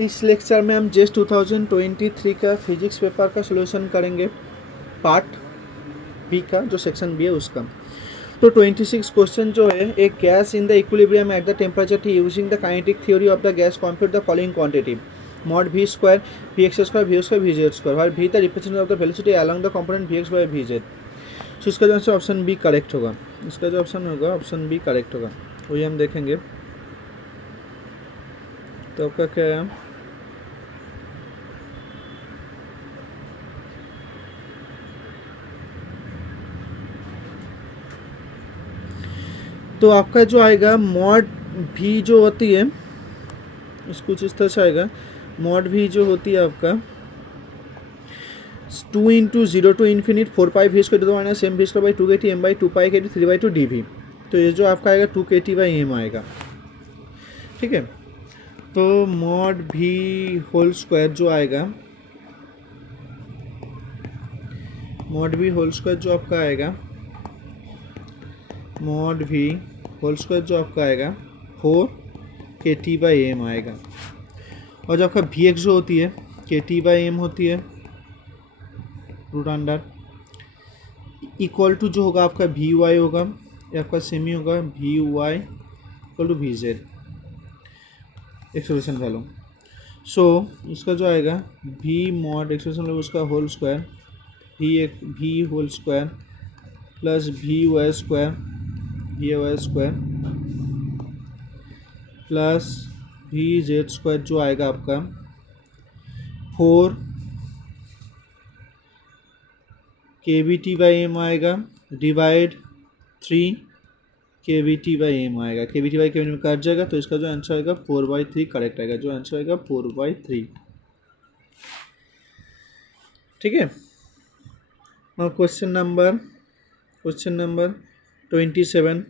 इस लेक्चर में हम जेस 2023 का फिजिक्स पेपर का सॉल्यूशन करेंगे, पार्ट बी का, जो सेक्शन बी है उसका। तो 26 क्वेश्चन जो है, एक gas in the equilibrium at the temperature T using the kinetic theory of the gas compute the following quantity mod v square vx square v square vz square, where v the representation of the velocity along the component vx by vz। तो इसका जो answer option B correct होगा, इसका जो option होगा option B correct होगा, वही हम देखेंगे। तो आपका क्या है, तो आपका जो आएगा मॉड भी जो होती है, कुछ इस तरह से आएगा। मॉड भी जो होती है आपका 2 into 0 to infinite 4 pi v square to the minus m v square by 2 के टी एम बाई 2 पाई के टी 3 बाई 2 डी वी। तो ये जो आपका आएगा 2 के टी बाई एम आएगा, ठीक है। तो मॉड भी होल स्क्वायर जो आएगा, मॉड भी होल स्क्वायर जो आपका आएगा, मॉड भी होल स्क्वायर जो आपका आएगा 4 के टी बाई एम आएगा। और जो आपका वी एक्स जो होती है के टी बाई एम होती है रूट अंडर इक्वल टू जो होगा आपका वी वाई होगा, ये आपका सेमी होगा V Y equal to V Z expression value. So इसका जो आएगा वी मॉड एक्सप्रेशन वैल्यू उसका whole square V whole square plus V Y square plus V Z square जो आएगा आपका 4 K B T by M आएगा divide 3 K B T by M आएगा। के बी टी बाई के में काट जाएगा, तो इसका जो आंसर आएगा 4/3 करेक्ट आएगा, जो आंसर आएगा 4/3, ठीक है। और क्वेश्चन नंबर 27,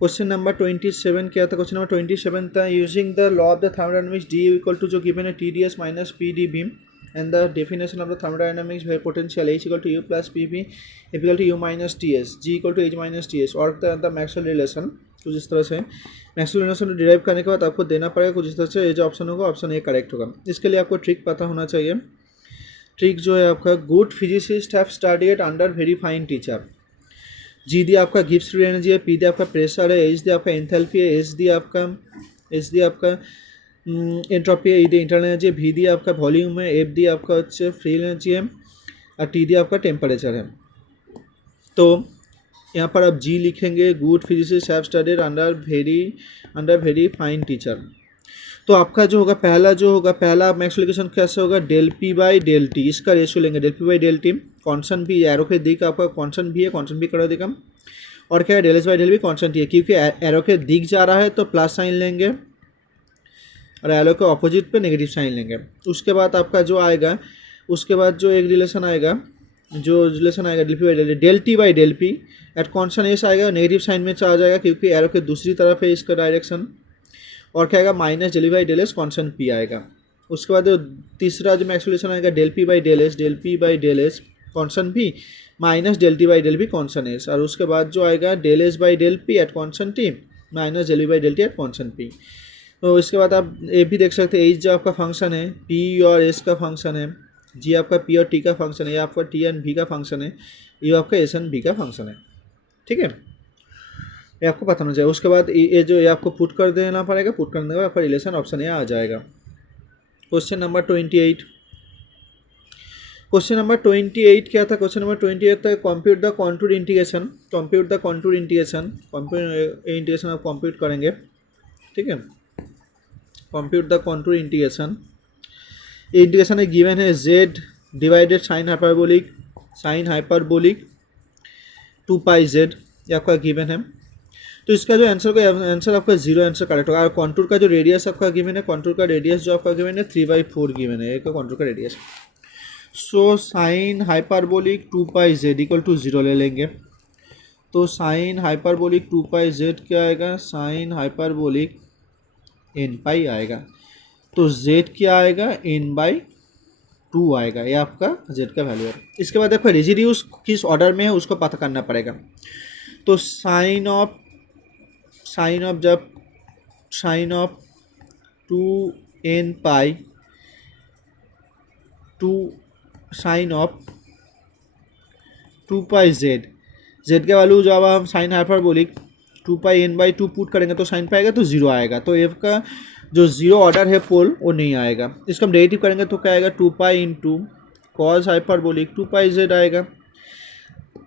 क्वेश्चन नंबर 27 क्या था, क्वेश्चन नंबर 27 था using the law of the thermodynamics d equal to जो गिवन है t d s minus p d beam and the definition of the thermodynamics where potential H equal to U plus PP equal to U minus TS, G equal to H minus TS और the Maxwell relation कुछ इस तरह से। Maxwell relation derive करने के बाद आपको देना पड़ेगा कुछ इस तरह से, ये जो ऑप्शन होगा ऑप्शन ए करेक्ट होगा। इसके लिए आपको ट्रिक पता होना चाहिए। ट्रिक जो है आपका, good physicist have studied under very fine teacher. G the आपका गिब्स फ्री एनर्जी है, पी दी आपका प्रेशर है, एच दी आपका एंथैल्पी है, एच दी आपका एंट्रोपी है, ई दी इंटरनल एनर्जी है, वी दी आपका वॉल्यूम है, एफ दी आपका हচ্ছে फ्री एनर्जी है और टी दी आपका टेम्परेचर है। तो यहाँ पर आप जी लिखेंगे, good physicist have studied under very fine teacher. तो आपका जो होगा पहला मैक्सवेल इक्वेशन कैसे होगा, del p by del t, इसका रेशियो लेंगे del p by del t, constant भी एरो के दिक आपका कॉन्स्टेंट भी है, कॉन्स्टेंट भी कर देगा, और क्या है डेल एस बाई डेल भी कॉन्स्टेंट ही है, क्योंकि एरो के दिक जा रहा है तो प्लस साइन लेंगे और एरो के ऑपोजिट पे नेगेटिव साइन लेंगे। उसके बाद आपका जो आएगा, उसके बाद जो एक रिलेशन आएगा del p by del t by del p at constant s आएगा, नेगेटिव साइन में आ जाएगा क्योंकि एरो के दूसरी तरफ है इसका डायरेक्शन, और क्या आएगा minus del by del s constant p आएगा। उसके बाद जो तीसरा जो मैक्सवेल आएगा del p by del s constant p minus del t by del p constant s, और उसके बाद जो आएगा del s by del p at constant t minus del by del t at constant p. तो इसके बाद आप ये भी देख सकते हैं, एच जो आपका फंक्शन है, पी और एस का फंक्शन है, जी आपका पी और टी का फंक्शन है, ये आपका टी एंड भी का फंक्शन है, ये आपका एस एंड बी का फंक्शन है, ठीक है। ये आपको पता होना चाहिए। उसके बाद ये जो ये आपको पुट कर देना पड़ेगा, पुट करने के बाद आपका रिलेशन ऑप्शन ए आ जाएगा। क्वेश्चन नंबर 28, क्वेश्चन नंबर 28 क्या था, क्वेश्चन नंबर 28 था कंप्यूट द कॉन्टूर इंटीग्रेशन आप कंप्यूट करेंगे, ठीक है। कंप्यूट द कॉन्टूर इंटीग्रेशन, ये इंटीग्रेशन गिवन है Z divided sign hyperbolic 2 pi Z, ये आपका गिवन है। तो इसका जो आंसर आपका 0 आंसर करेक्ट होगा। और कॉन्टूर का जो रेडियस आपका गिवन है, कॉन्टूर का रेडियस जो आपका गिवन है 3/4 गिवन है, एक कॉन्टूर का radius. So sine hyperbolic 2 pi z equal to 0 ले लेंगे, तो साइन हाइपरबोलिक 2 पाई जेड क्या आएगा, साइन हाइपरबोलिक n पाई आएगा, तो z क्या आएगा n/2 आएगा, ये आपका z का वैल्यू है। इसके बाद देखो रेजिड्यूस किस ऑर्डर में है उसको पता करना पड़ेगा। तो sine of 2 n pi to sine of 2 pi z, z का वैल्यू जब हम साइन हाइपरबोलिक 2 पाई n/2 पुट करेंगे तो साइन पाएगा तो जीरो आएगा, तो एफ का जो जीरो ऑर्डर है पोल वो नहीं आएगा। इसको हम डेरिवेटिव करेंगे तो क्या आएगा 2 pi into cos hyperbolic 2 pi Z आएगा।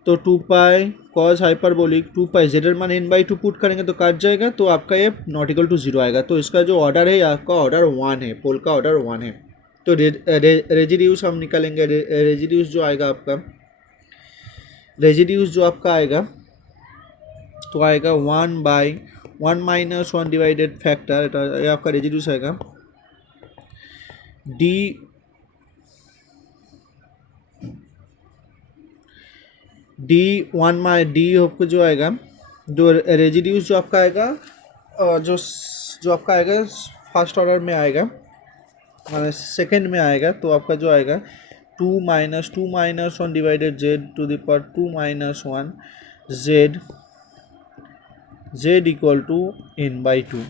तो 2 pi cos hyperbolic 2 pi Z मान n/2 पुट करेंगे तो काट जाएगा, तो आपका ये नॉट इक्वल टू जीरो आएगा। तो इसका जो ऑर्डर है आपका ऑर्डर 1 है, पोल का ऑर्डर 1 है। तो रेजिड्यूस हम निकालेंगे, रेजिड्यूस जो आएगा आपका, रेजिड्यूस जो आपका आएगा तो आएगा 1/1 - 1 डिवाइडेड फैक्टर, ये आपका रेजिड्यूस आएगा डी डी आपको जो आएगा, जो रेजिड्यूस जो आपका आएगा जो जो आपका आएगा फर्स्ट ऑर्डर में आएगा, माने सेकेंड में आएगा, तो आपका जो आएगा 2 - 1 divided z to the power 2 - 1 z equal to n/2।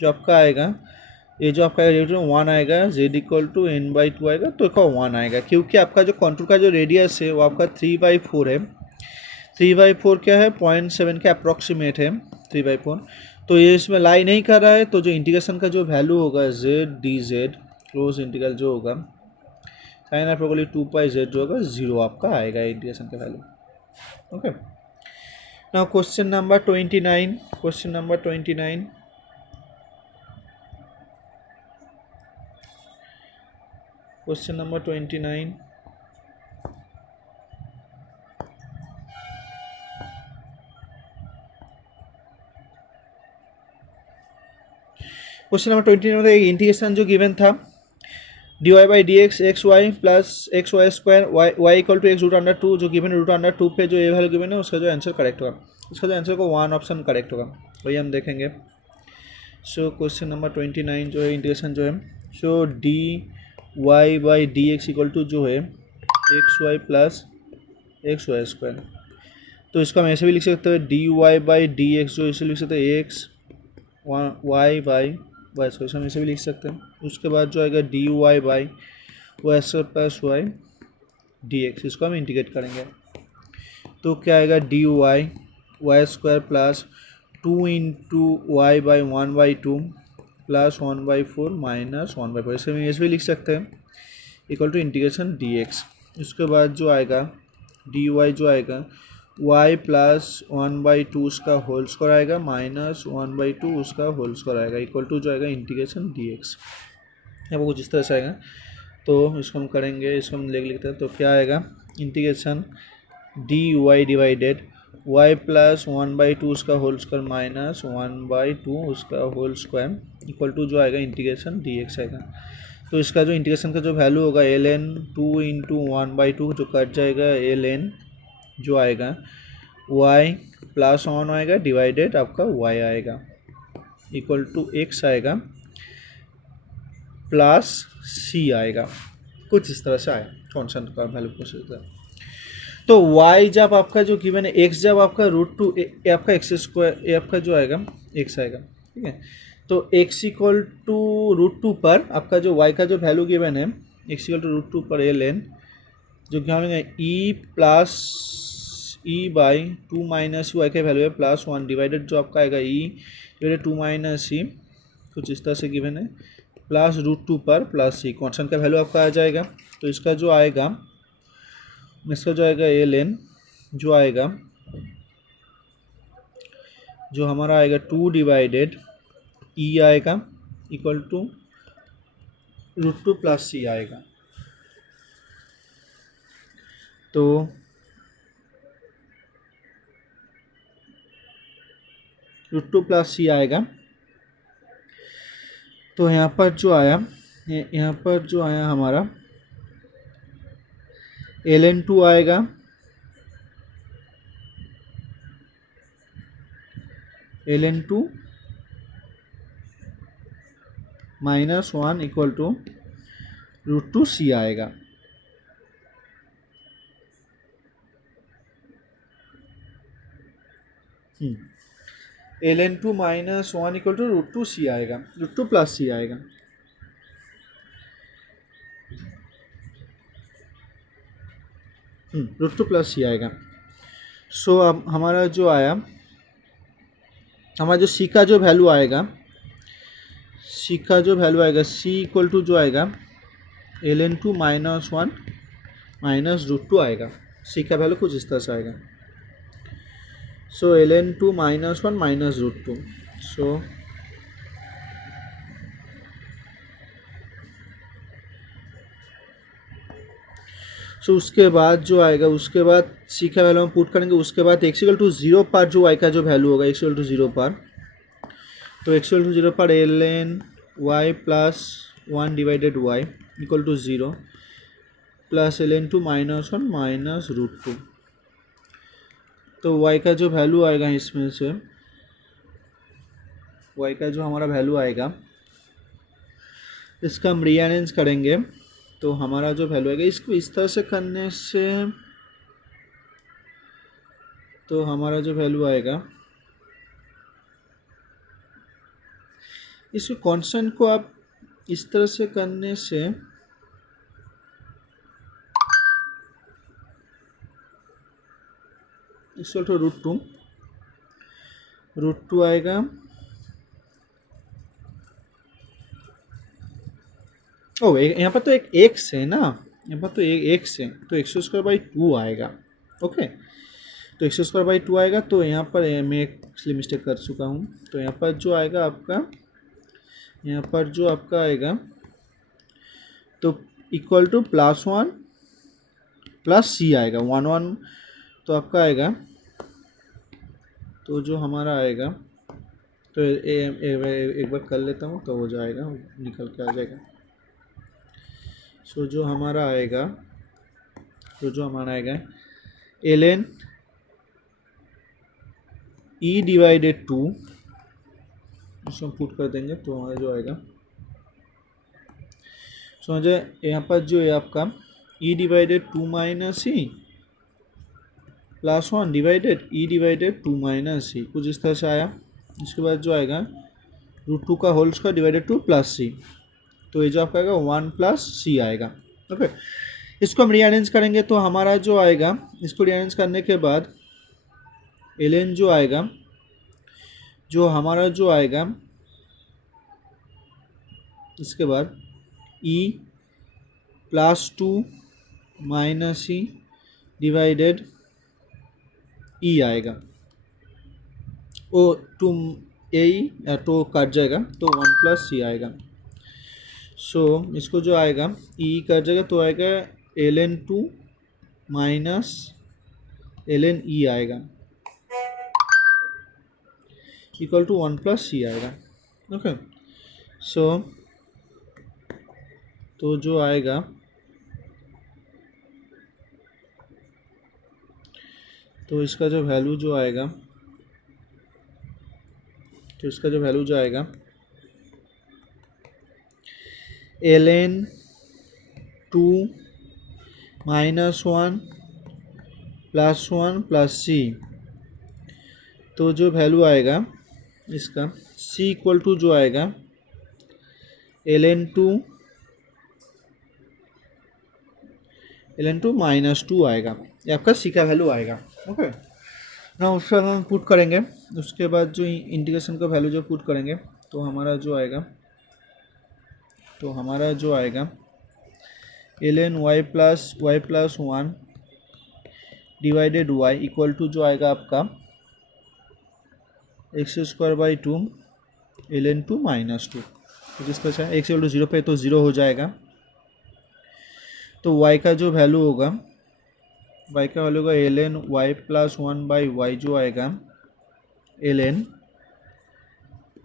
जो आपका आएगा ये जो आपका रेडियस 1 आएगा, जेड इक्वल टू n/2 आएगा, तो इसका 1 आएगा, क्योंकि आपका जो कंटूर का जो रेडियस है वो आपका 3/4 है। 3/4 क्या है 0.7 के अप्रॉक्सीमेट है 3/4, तो ये इसमें लाई नहीं कर रहा है। तो जो इंटीग्रेशन का जो वैल्यू होगा Z D Z close integral जो होगा साइन हाइपरबोलिक 2 पाई जेड जो होगा जीरो आपका आएगा इंटीग्रेशन का value. Okay, now question number 29, question number 29, question number 29, question number 29 में इंटीग्रेशन जो गिवन था dy by D x x Y plus x Y square y equal to x √2 जो given √2 पे जो ए वैल्यू गिवन है उसका जो आंसर करेक्ट होगा, उसका जो आंसर को 1 ऑप्शन करेक्ट होगा, वही हम देखेंगे। सो क्वेश्चन नंबर 29 जो है इंटीग्रेशन जो है, so D Y by D X equal to जो है X Y plus x Y square, तो इसको हम ऐसे भी लिख सकते हैं D Y by D X, जो इसे लिख सकते हैं X Y by Y square, हम इसे भी लिख सकते हैं। उसके बाद जो आएगा d Y by Y square plus y d x, इसको हम इंटीग्रेट करेंगे तो क्या आएगा d y y square plus 2 into y by 1/2 plus 1/4 minus 1/4, इसे हम ऐसे भी लिख सकते हैं equal to integration d x. उसके बाद जो आएगा डी वाई जो आएगा y प्लस 1/2 उसका होल स्क्वायर आएगा माइनस 1/2 उसका होल स्क्वायर आएगा इक्वल टू जो आएगा इंटीग्रेशन डी एक्स। यहाँ पर कुछ इस तरह से आएगा, तो इसको हम करेंगे, इसको हम लिखते हैं, तो क्या आएगा integration d y divided y plus 1/2 उसका होल स्क्वायर माइनस 1/2 उसका होल स्क्वायर इक्वल टू जो आएगा इंटीग्रेशन डी एक्स आएगा। तो इसका जो इंटीग्रेशन का जो वैल्यू होगा ln 2 इंटू 1/2 जो कट जाएगा ln जो आएगा y प्लस 1 आएगा डिवाइडेड आपका y आएगा इक्वल टू x आएगा प्लस c आएगा, कुछ इस तरह से आया कॉन्स्टेंट का वैल्यू पूछ सकता है। तो y जब आपका जो गिवन है x जब आपका √2 आपका एक्स स्क्वायर आपका जो आएगा x आएगा, ठीक है। तो x इक्वल टू √2 पर आपका जो y का जो वैल्यू गिवन है x इक्वल टू √2 पर ln जो क्या होगा e plus e by 2 minus y का वैल्यू है प्लस 1 डिवाइडेड जो आपका आएगा e डिवाइडेड 2 माइनस e, कुछ इस तरह से गिवन है प्लस √2 पर प्लस c, कॉन्स्टेंट का वैल्यू आपका आ जाएगा। तो इसका जो आएगा ln जो आएगा जो हमारा आएगा 2 डिवाइडेड e आएगा इक्वल टू √2 प्लस c आएगा। तो √2 प्लस c आएगा, तो यहाँ पर जो आया हमारा ln 2 आएगा ln 2 minus 1 equal to √2 c आएगा। ln 2 minus 1 equal to √2 c आएगा, √2 प्लस c आएगा। रूट टू प्लस सी आएगा। सो अब हमारा जो आया, हमारा जो सी का जो वैल्यू आएगा, सी का जो वैल्यू आएगा, सी इक्वल टू जो आएगा ln2 -1 माइनस रूट 2 आएगा। सी का वैल्यू कुछ इस तरह से आएगा। सो ln2 -1 माइनस रूट 2। सो उसके बाद जो आएगा, उसके बाद सी का वैल्यू हम पुट करेंगे। उसके बाद x इक्वल टू 0 पर जो y का जो वैल्यू होगा, x इक्वल टू 0 पर, तो x इक्वल टू 0 पर ln y plus 1 divided y equal to 0 प्लस ln2 -1 माइनस रूट 2। तो y का जो वैल्यू आएगा इसमें से, y का जो हमारा वैल्यू आएगा, इसका हम रीअरेंज करेंगे तो हमारा जो वैल्यू आएगा, इसको इस तरह से करने से तो हमारा जो वैल्यू आएगा, इसको कांस्टेंट को आप इस तरह से करने से इक्वल टू रूट टू आएगा। ओ यहाँ पर तो एक एक्स है ना, यहाँ पर तो एक एक्स है, तो एक्स स्क्वायर बाई 2 आएगा। ओके, तो एक्स स्क्वायर बाई 2 आएगा। तो यहाँ पर मैं एक्चुअली मिस्टेक कर चुका हूँ। तो यहाँ पर जो आएगा आपका, यहाँ पर जो आपका आएगा, तो इक्वल टू +1 प्लस सी आएगा, 1 तो आपका आएगा। तो जो हमारा आएगा, तो एक बार कर लेता हूँ तो हो जाएगा, निकल के आ जाएगा। सो जो हमारा आएगा, ln e डिवाइडेड 2, इसको हम पुट कर देंगे तो हमारा जो आएगा, समझे, यहाँ पर जो है आपका e divided 2 minus C plus 1 divided e divided 2 minus C, कुछ इस तरह से आया। इसके बाद जो आएगा रूट 2 का होल स्क्वायर डिवाइडेड 2 प्लस सी, तो ये जो आपका आएगा 1 प्लस सी आएगा। ओके, इसको हम रीअरेंज करेंगे तो हमारा जो आएगा, इसको रीअरेंज करने के बाद ln जो आएगा, जो हमारा जो आएगा, इसके बाद e +2 minus C divided e आएगा। ओ तुम ए तो कट जाएगा तो 1 प्लस सी आएगा। सो इसको जो आएगा e कट जाएगा तो आएगा ln2 माइनस ln e आएगा, इक्वल टू 1 प्लस सी आएगा। ओके, सो तो जो आएगा, तो इसका जो वैल्यू जो आएगा, तो इसका जो वैल्यू जो आएगा ln2 -1 +1 प्लस सी, तो जो वैल्यू आएगा इसका c इक्वल टू जो आएगा ln2 -2 आएगा। ये आपका c का वैल्यू आएगा। ओके ना, उसको हम पुट करेंगे। उसके बाद जो इंटीग्रेशन का वैल्यू जो पुट करेंगे तो हमारा जो आएगा, ln y plus 1 divided y equal to जो आएगा आपका एक्स स्क्वायर बाई 2 ln2 -2। तो जिस तरह से x इक्वल टू 0 पे तो 0 हो जाएगा। तो y का जो वैल्यू होगा, ln y plus 1 by Y जो आएगा ln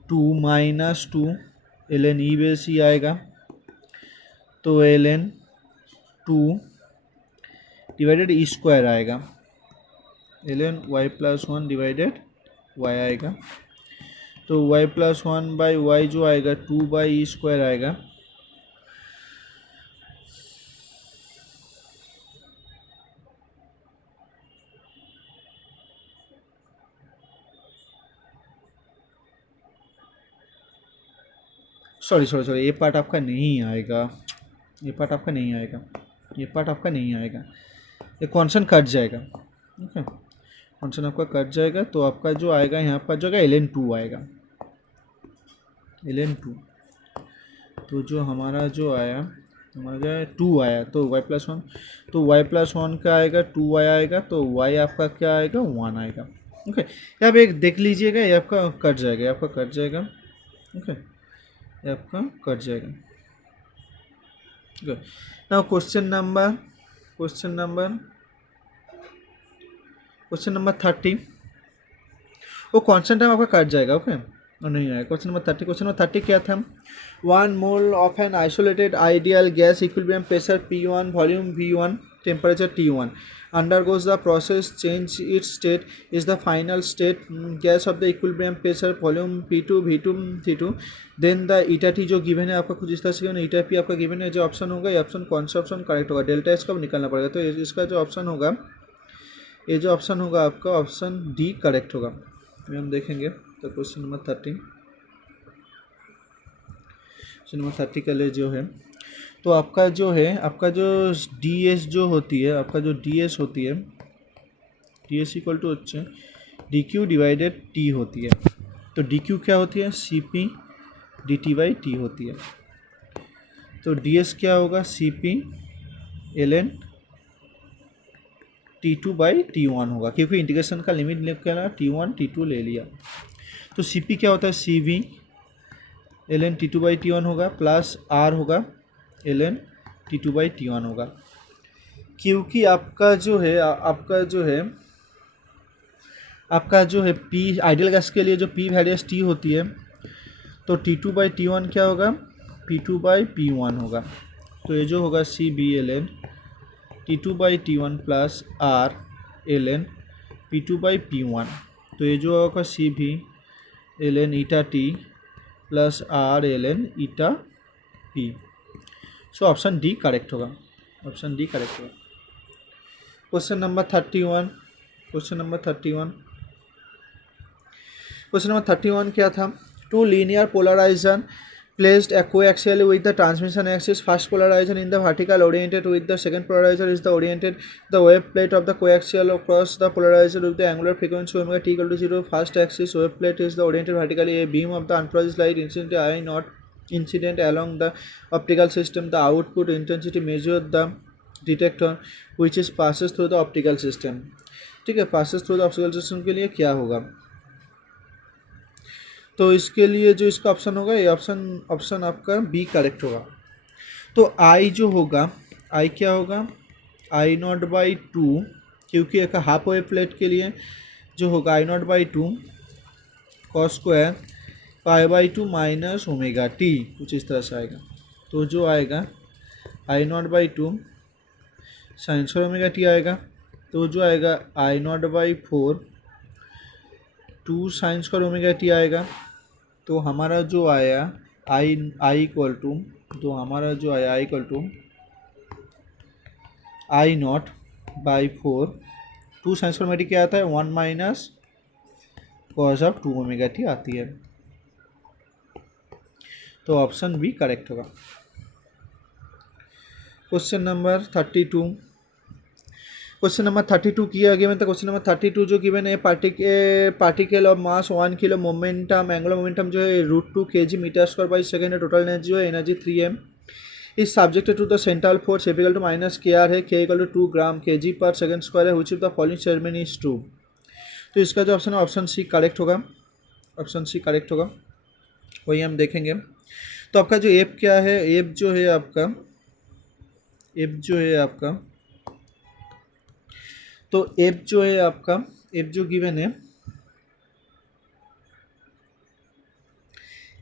2 -2 ln e base E आएगा। तो ln 2 डिवाइडेड ई स्क्वायर आएगा, ln y plus 1 divided y आएगा। तो y प्लस 1 बाई वाई जो आएगा 2 बाई ई स्क्वायर आएगा। सॉरी, ये पार्ट आपका नहीं आएगा, ये पार्ट आपका नहीं आएगा। ये कॉन्स्टेंट कट जाएगा, ओके, कॉन्स्टेंट आपका कट जाएगा, तो आपका जो आएगा यहाँ पर जो आएगा ln2 आएगा, ln2। तो जो हमारा जो आया, हमारा जो है 2 आया, तो y+1, तो y+1 का आएगा 2y आएगा, तो y आपका क्या आएगा 1 आएगा, ओके। यहाँ पे एक देख लीजिएगा, ये आपका कट जाएगा, ये आपका कट जाएगा, ओके, ये आपका कट जाएगा, ओके। नाउ क्वेश्चन नंबर 30, वो कॉन्स्टेंट टाइम आपका कट जाएगा, ओके, और नहीं आएगा। क्वेश्चन नंबर 30 क्या था, 1 mole of an isolated ideal gas equilibrium pressure P1 volume V1 temperature T1 undergoes the process change its state is the final state gas of the equilibrium pressure volume P2 V2 T2 then the eta T जो given है आपका कुछ इस तरह से given है, eta P आपका given है, जो ऑप्शन होगा ये ऑप्शन कौन सा ऑप्शन करेक्ट होगा, डेल्टा एस का निकालना पड़ेगा, तो इसका जो ऑप्शन होगा, ये जो ऑप्शन होगा आपका ऑप्शन डी करेक्ट होगा। अभी हम देखेंगे, तो क्वेश्चन नंबर 30 के लिए जो है, तो आपका जो है, आपका जो डी एस जो होती है, आपका जो डी एस होती है, डी एस इक्वल टू अच्छे डी क्यू डिवाइडेड टी होती है, तो डी क्यू क्या होती है, C P D T by T होती है, तो डी एस क्या होगा, C P L N T2 by T1 होगा, क्योंकि इंटीग्रेशन का लिमिट लेकर T1 T2 ले लिया, तो CP क्या होता है, CV ln T2 by T1 होगा, प्लस R होगा ln T2 बाई T1 होगा, क्योंकि आपका जो है P आइडियल गैस के लिए जो P वैरियस T होती है, तो T2 बाई T1 क्या होगा, P2 बाई P1 होगा, तो ये जो होगा CB ln T2 by T1 plus R ln P2 by P1, तो ये जो होगा CV ln eta T plus R ln eta P, so option D correct होगा, ऑप्शन डी करेक्ट होगा। क्वेश्चन नंबर 31 क्या था, two linear polarizers placed coaxially with the transmission axis, first polarization in the vertical oriented with the second polarizer is the oriented the wave plate of the coaxial across the polarizer with the angular frequency omega t equal to 0, first axis wave plate is the oriented vertically, a beam of the unpolarized light incident I not incident along the optical system, the output intensity measured the detector which is passes through the optical system, ठीक है, passes through the optical system के लिए क्या होगा, तो इसके लिए जो इसका ऑप्शन होगा, ये ऑप्शन आपका बी करेक्ट होगा। तो आई जो होगा, आई क्या होगा, I0/2, क्योंकि एक हाफ वेव प्लेट के लिए जो होगा I0/2 cos square π/2 minus omega t, कुछ इस तरह से आएगा, तो जो आएगा I0/2 sign square omega T आएगा, तो जो आएगा I0/4 2 sine square omega T आएगा, तो हमारा जो आया आई इक्वल टू, तो हमारा जो आया I equal to I0/4 2 sine square omega t क्या आता है, 1 minus cos of 2 omega t आती है, तो ऑप्शन बी करेक्ट होगा। क्वेश्चन नंबर 32 किया गिवन था, क्वेश्चन नंबर 32 जो गिवन है, particle of mass 1 kilo, momentum angular momentum जो है √2 kg metre square by second है, टोटल एनर्जी जो है energy 3m is subjected to the central force F = minus KR है, K = 2 ग्राम kg पर second square है, which of the following statement is true, तो इसका जो ऑप्शन है ऑप्शन सी करेक्ट होगा, ऑप्शन सी करेक्ट होगा, वही हम देखेंगे। तो आपका जो एफ क्या है, एफ जो है आपका तो एफ जो गिवन है,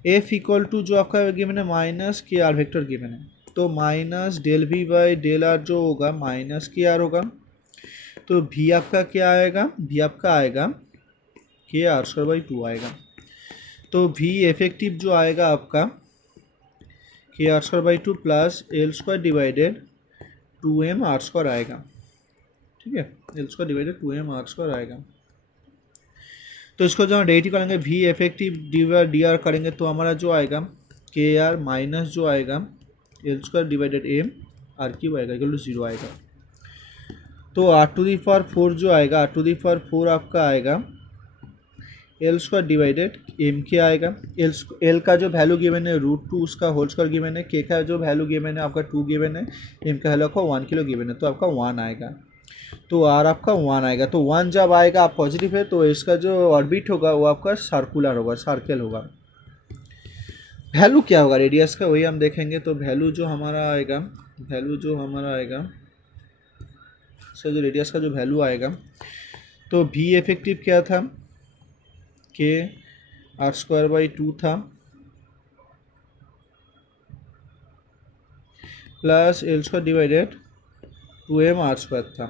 एफ इक्वल टू जो आपका गिवन है माइनस KR वेक्टर गिवन है, तो minus del V by del R जो होगा माइनस KR होगा, तो भी आपका क्या आएगा, भी आपका आएगा KR²/2 आएगा, तो भी इफेक्टिव जो आएगा आपका KR²/2 plus L² divided 2mR² आएगा, ठीक है, L² डिवाइडेड 2mR² आएगा, तो इसको जब हम डेरिवेटिव करेंगे वी इफेक्टिव डी आर करेंगे, तो हमारा जो आएगा KR माइनस जो आएगा L² डिवाइडेड m R³ आएगा इक्वल टू 0 आएगा, तो r⁴ जो आएगा r⁴ आपका आएगा l² डिवाइडेड m क्या आएगा, l का जो वैल्यू गिवन है √2 उसका होल स्क्वायर गिवन है, k का जो वैल्यू गिवन है आपका 2 गिवन है, m का वैल्यू आपका 1 किलो गिवन है, तो आपका 1 आएगा। तो r आपका 1 आएगा। तो 1 जब आएगा आप पॉजिटिव है तो इसका जो ऑर्बिट होगा वो आपका सर्कुलर होगा, सर्कल होगा। वैल्यू क्या होगा रेडियस का वही हम देखेंगे। तो वैल्यू जो हमारा आएगा सर जो रेडियस का जो वैल्यू आएगा तो v इफेक्टिव क्या था k r²/2 था plus l² divided 2m r² था।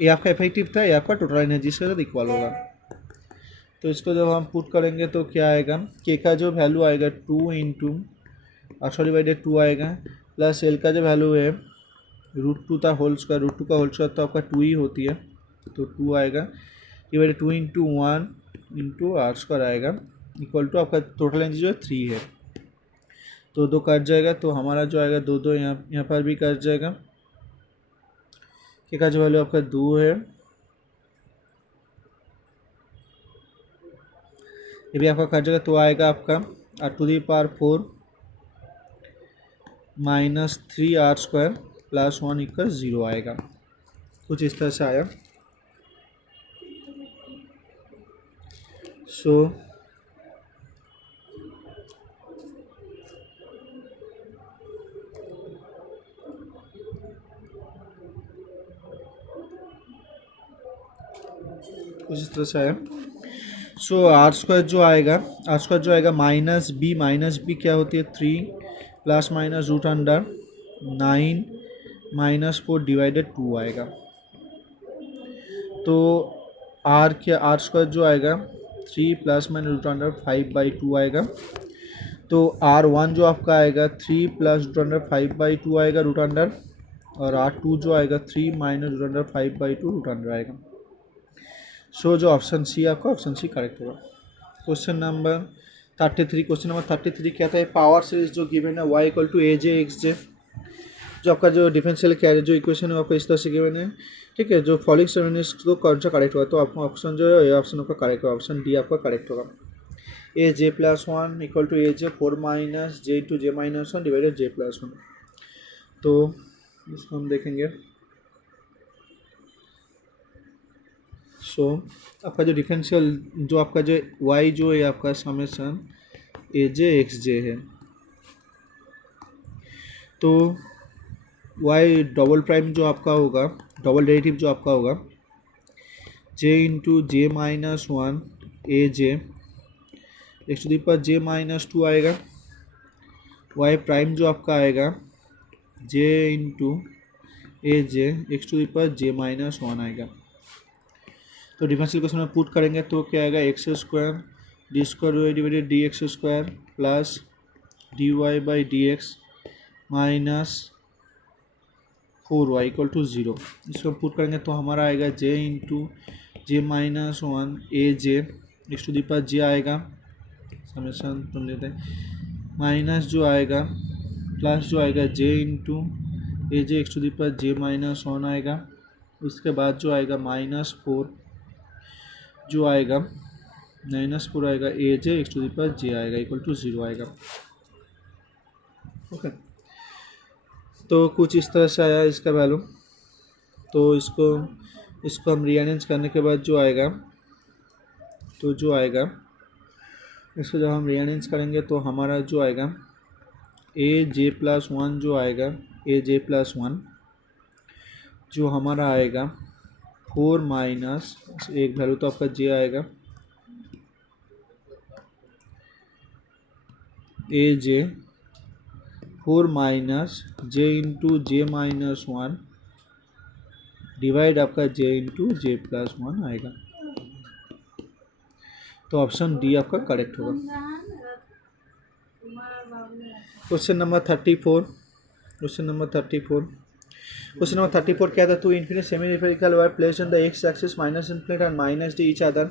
ये आपका इफेक्टिव था, ये आपका टोटल एनर्जी के साथ इक्वल होगा। तो इसको जब हम पुट करेंगे तो क्या आएगा, k का जो वैल्यू आएगा 2 इंटू r² डिवाइडेड 2 आएगा प्लस l का जो वैल्यू है √2 था होल स्क्वायर, √2 का होल स्क्वायर तो आपका 2 ही होती है, तो 2 आएगा डिवाइडेड 2 इंटू 1 इंटू r² आएगा इक्वल टू आपका टोटल एनर्जी जो है 3 है। तो 2 कट जाएगा तो हमारा जो आएगा 2 यहाँ पर भी कट जाएगा। k का जो वैल्यू आपका 2 है, ये भी आपका कट जाएगा तो आएगा आपका r⁴ minus 3r² plus 1 equal 0 आएगा। कुछ इस तरह से आया। सो कुछ इस तरह से आया। सो r² जो आएगा माइनस बी क्या होती है 3 प्लस माइनस √9 माइनस 4 डिवाइडेड 2 आएगा। तो r² जो आएगा 3 प्लस माइनस √5/2 आएगा। तो r1 जो आपका आएगा 3 प्लस √5/2 आएगा √, और r2 जो आएगा 3 माइनस √5/2 √, आएगा। सो जो ऑप्शन सी आपका ऑप्शन सी करेक्ट होगा। क्वेश्चन नंबर 33 क्या था, पावर सीरीज जो गिवन है y equal to AJ XJ, जो आपका जो डिफरेंशियल कैरियर जो इक्वेशन है आपका इस तरह से गिवन है, ठीक है। जो फॉलोइंग स्टेटमेंट्स तो कौन सा करेक्ट होगा, तो आपका ऑप्शन जो है ये ऑप्शन आपका करेक्ट होगा, ऑप्शन डी आपका करेक्ट होगा। AJ+1 equal to AJ 4 minus J into J-1 divided J+1। तो इसको हम देखेंगे। सो आपका जो डिफरेंशियल जो आपका जो y जो है आपका समेशन AJ XJ है, तो y डबल प्राइम जो आपका होगा, डबल डेरिवेटिव जो आपका होगा J into J-1 AJ x⁻J-2 आएगा। y प्राइम जो आपका आएगा J इंटू AJ x⁻J-1 आएगा। तो डिफरेंशियल क्वेश्चन में पुट करेंगे तो क्या आएगा x² d² divided dx² plus dy/dx minus 4y equal to 0। इसको पुट करेंगे तो हमारा आएगा j into J-1 AJ x⁻J आएगा, समेशन तुम लेते हैं, माइनस जो आएगा प्लस जो आएगा j इंटू AJ x⁻J-1 आएगा। उसके बाद जो आएगा -4 जो आएगा -4 आएगा AJ x⁻J आएगा इक्वल टू 0 आएगा। ओके, तो कुछ इस तरह से आया इसका वैल्यू। तो इसको हम रीअरेंज करने के बाद जो आएगा, तो जो आएगा इसको जब हम रीअरेंज करेंगे तो हमारा जो आएगा AJ+1 जो आएगा AJ+1 जो हमारा आएगा 4 माइनस एक वैल्यू तो आपका j आएगा AJ 4 minus j into J-1 divide आपका j इंटू J+1 आएगा। तो ऑप्शन डी आपका करेक्ट होगा। क्वेश्चन नंबर 34 क्या था, two infinite semi infinite were placed on the x axis -∞ and -d each other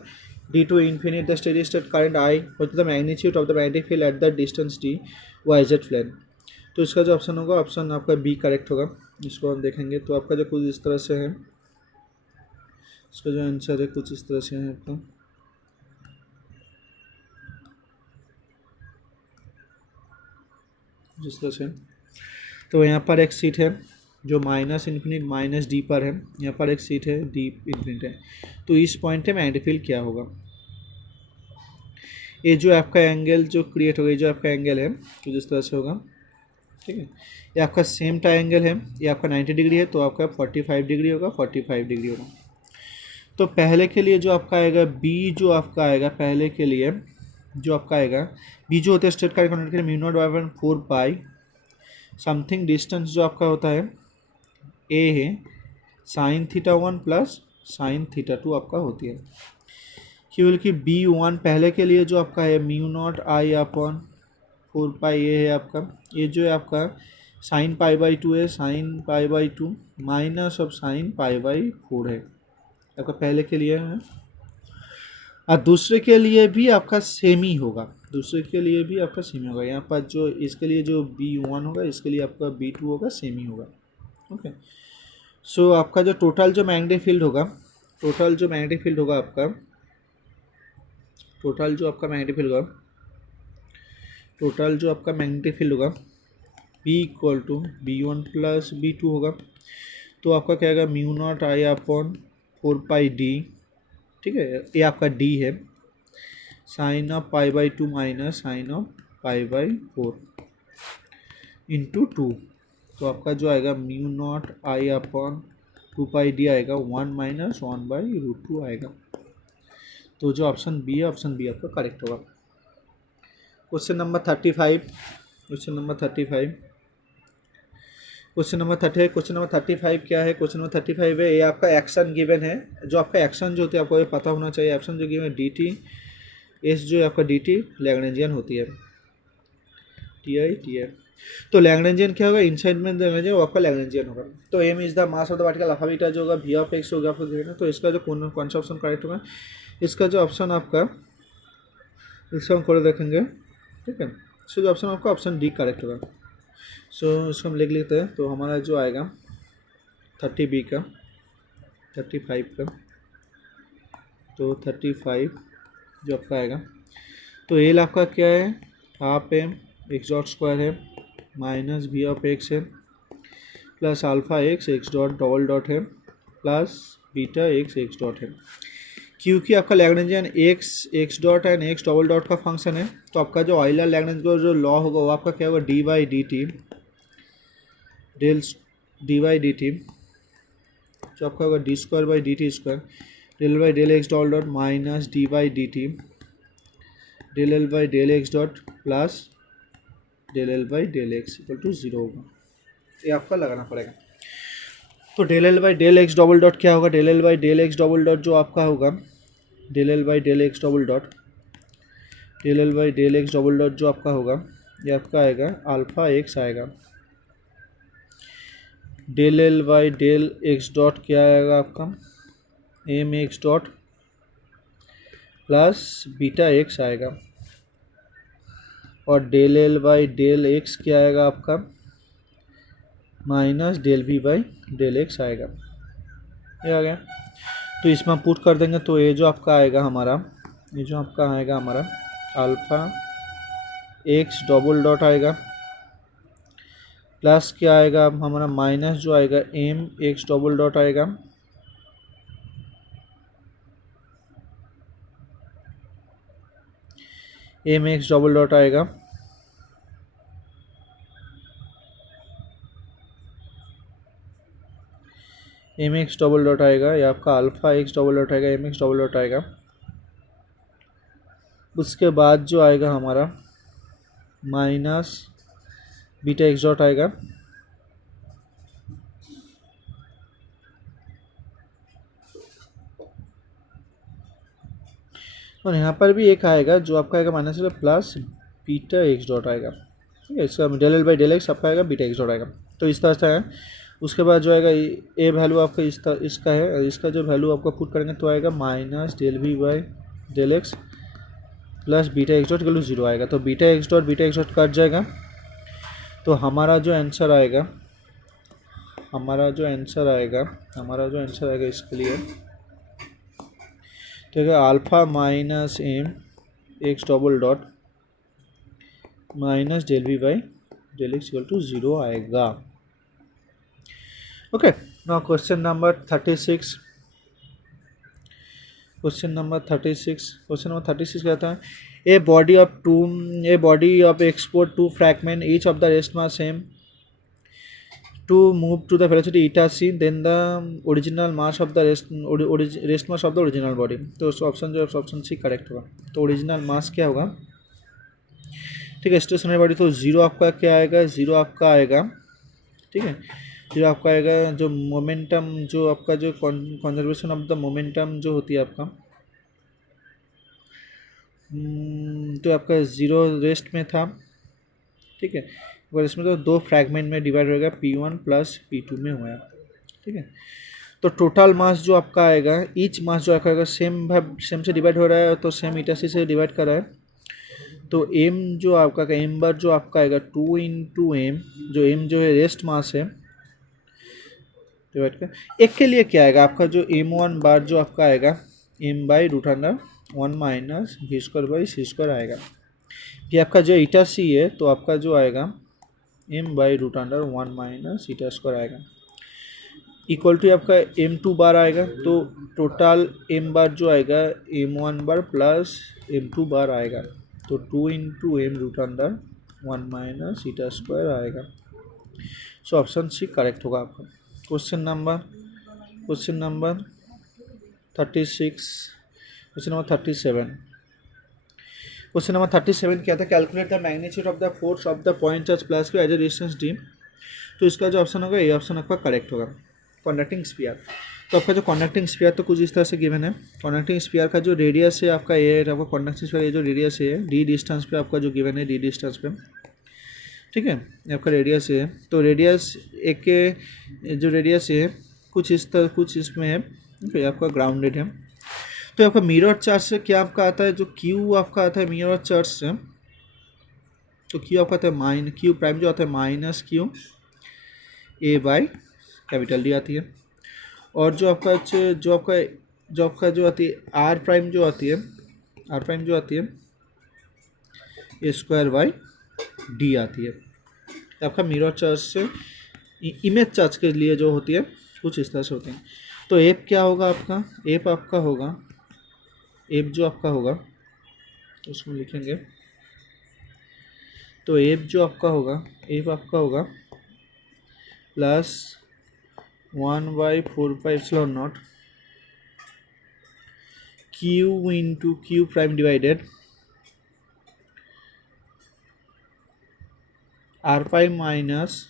d to infinite the steady state current I what is the magnitude of the magnetic field at the distance d yz plane। तो इसका जो option होगा option आपका B correct होगा। इसको हम देखेंगे तो आपका जो कुछ इस तरह से है, इसका जो आंसर है कुछ इस तरह से है आपका। जिस तरह से तो यहाँ पर एक सीट है जो माइनस इन्फिनिट माइनस डी पर है, यहाँ पर एक सीट है डी इन्फिनिट है। तो इस पॉइंट पे मैग्नेटिक फील्ड क्या होगा? ये जो आपका एंगल जो क्रिएट होगा, ये जो आपका एंगल है तो जिस तरह से होगा, ठीक है। ये आपका सेम ट्रायंगल है, ये आपका 90 डिग्री है तो आपका 45 डिग्री होगा, 45 डिग्री होगा। तो पहले के लिए जो आपका आएगा बी, जो आपका आएगा पहले के लिए जो आपका आएगा बी जो होता है स्ट्रेट का कॉर्डिनेट के लिए mu naught by 4 pi something distance जो आपका होता है ए है sine theta 1 plus sine theta 2 आपका होती है। केवल कि बी वन पहले के लिए जो आपका है म्यू नॉट आई अपॉन 4 पाई ये है आपका, ये जो है आपका साइन पाई बाई 2 है, sine pi by 2 minus of sine pi by 4 है आपका पहले के लिए है। और दूसरे के लिए भी आपका सेम ही होगा, दूसरे के लिए भी आपका सेम ही होगा। यहाँ पर जो इसके लिए जो B1 होगा इसके लिए आपका B2 होगा, सेम ही होगा। ओके, सो आपका जो टोटल जो मैग्नेटिक फील्ड होगा, टोटल जो मैग्नेटिक फील्ड होगा आपका, टोटल जो आपका मैग्नेटिक फील्ड होगा, टोटल जो आपका मैग्नेटिक फील्ड होगा P equal to B1 plus B2 होगा। तो आपका क्या आएगा mu naught I upon 4 pi D, ठीक है, ये आपका डी है, sine of pi by 2 minus sine of pi by 4 into 2। तो आपका जो आएगा mu naught I upon 2 pi D आएगा 1 माइनस 1 बाई रूट 2 आएगा। तो जो ऑप्शन बी है, ऑप्शन बी आपका करेक्ट होगा। Question number 35, question number 35, question number 30, question number 35 क्या है? क्वेश्चन नंबर 35 है, ये आपका एक्शन गिवन है, जो आपका एक्शन जो होती है आपको ये पता होना चाहिए। एक्शन जो गिवन है डी टी एस, जो है आपका डी टी लैग्रेंजियन होती है, टी आई टी है। तो लैग्रेंजियन क्या होगा? इनसाइड में लैग्रेंजियन वो आपका लैग्रेंजियन होगा। तो M is the mass of the particle alpha beta जो होगा वी ऑफ एक्स होगा आपको गिवन है। तो इसका जो कौन सा ऑप्शन करेक्ट होगा? इसका जो ऑप्शन आपका, इसको हम खोल देखेंगे, ठीक है। इसका जो ऑप्शन आपका ऑप्शन डी करेक्ट होगा। सो इसको हम लिख लेते हैं। तो हमारा जो आएगा 30B का, 35 का, तो 35 जो आपका आएगा, तो एल आपका क्या है? Half m x dot square है माइनस वी ऑफ एक्स है plus alpha x x dot double dot है plus beta x x dot है। क्योंकि आपका Lagrangian x dot and x double dot का फंक्शन है, तो आपका जो ऑयलर लैग्रेंज का जो लॉ होगा वो आपका क्या होगा? D by D T del D by D T, जो आपका होगा D square by D T square del by del X dot dot minus D by D T del L by del X dot plus del L by del X equal to 0 होगा। ये आपका लगाना पड़ेगा। तो del L by del X double dot क्या होगा? Del L by del X double dot जो आपका होगा, del L by del X double dot, del L by del X double dot जो आपका होगा ये आपका आएगा अल्फ़ा एक्स आएगा, del L by del X dot क्या आएगा आपका? M x dot plus beta X आएगा, और del L by del X क्या आएगा आपका? Minus del V by del X आएगा। ये आ गया। तो इसमें हम पुट कर देंगे, तो ये जो आपका आएगा हमारा, ये जो आपका आएगा हमारा अल्फ़ा एक्स डबल डॉट आएगा प्लस क्या आएगा अब हमारा? माइनस जो आएगा एम एक्स डबल डॉट आएगा एम एक्स डबल डॉट आएगा एम एक्स डबल डॉट आएगा, या आपका अल्फ़ा एक्स डबल डॉट आएगा, एम एक्स डबल डॉट आएगा। उसके बाद जो आएगा हमारा माइनस बीटा एक्स डॉट आएगा, और यहाँ पर भी एक आएगा जो आपका आएगा minus plus beta X dot आएगा, ठीक है। इसका del L by del X आपका आएगा, बीटा एक्स डॉट आएगा। तो इस तरह से है। उसके बाद जो आएगा ए वैल्यू आपका इसका है, इसका जो वैल्यू आपका पुट करेंगे तो आएगा minus del V by del X plus beta X dot equal to 0 आएगा। तो बीटा एक्स डॉट कट जाएगा। तो हमारा जो आंसर आएगा, हमारा जो आंसर आएगा इसके लिए क्या होगा, alpha minus M X double dot minus del V by del X equal to 0 आएगा। Okay, now question number 36। Question number 36 कहता है a body of export to fragment each of the rest mass same to move to the velocity eta c, then the original mass of the rest mass of the original body। तो option C correct होगा। तो original मास क्या होगा, ठीक है, stationery body तो zero आपका क्या आएगा, जीरो आपका आएगा, ठीक है, जीरो आपका आएगा। जो मोमेंटम जो आपका जो कंजर्वेशन ऑफ द मोमेंटम जो होती है आपका, तो आपका जीरो रेस्ट में था, ठीक है, और इसमें तो दो फ्रैगमेंट में डिवाइड होगा, P1 प्लस P2 में हुआ, ठीक है। तो टोटल मास जो आपका आएगा, ईच मास जो आपका आएगा सेम से डिवाइड हो रहा है, तो सेम ईटा सी से डिवाइड कर रहा है। तो एम जो आपका एम बार जो आपका आएगा 2 इंटू एम, जो एम जो है रेस्ट मास है, डिवाइड कर एक के लिए क्या आएगा आपका, जो M1 बार जो आपका आएगा M by root under 1 minus V square by C square आएगा। ये आपका जो ईटा सी है, तो आपका जो आएगा M by root under 1 minus eta square आएगा, इक्वल टू आपका M2 बार आएगा। तो टोटल एम बार जो आएगा M1 बार प्लस M2 बार आएगा, तो 2 into m root under 1 minus eta square आएगा। सो ऑप्शन सी करेक्ट होगा आपका। Question number 36, question number 37। Question number 37 क्या था, calculate the magnitude of the force of the point charge plus q as a distance d. तो इसका जो option होगा, ये ऑप्शन आपका करेक्ट होगा। कंडक्टिंग स्फीयर, तो आपका जो कंडक्टिंग स्फीयर तो कुछ इस तरह से गिवन है। कंडक्टिंग स्फीयर का जो रेडियस है आपका, ये आपका कंडक्टिंग स्फीयर ये जो रेडियस है डी डिस्टेंस पे आपका जो गिवन है, डी डिस्टेंस पे, ठीक है, ये आपका रेडियस है। तो रेडियस एक के जो रेडियस है कुछ इस तरह, कुछ इसमें है, तो ये आपका ग्राउंडेड है। तो आपका मिरर चार्ज से क्या आपका आता है, जो क्यू आपका आता है मिरर चार्ज से, तो क्यू आपका आता है क्यू प्राइम जो आता है minus q a by capital D आती है। और जो आपका जो आती है आर प्राइम जो आती है, आर प्राइम जो आती है ए स्क्वायर बाई डी आती है। आपका मिरर चार्ज से इमेज चार्ज के लिए जो होती है कुछ इस तरह से होते हैं। तो एप क्या होगा आपका, एप आपका होगा, एप जो आपका होगा उसमें लिखेंगे, तो एप जो आपका होगा, एप आपका होगा plus 1/4πε0 q into q prime divided r prime minus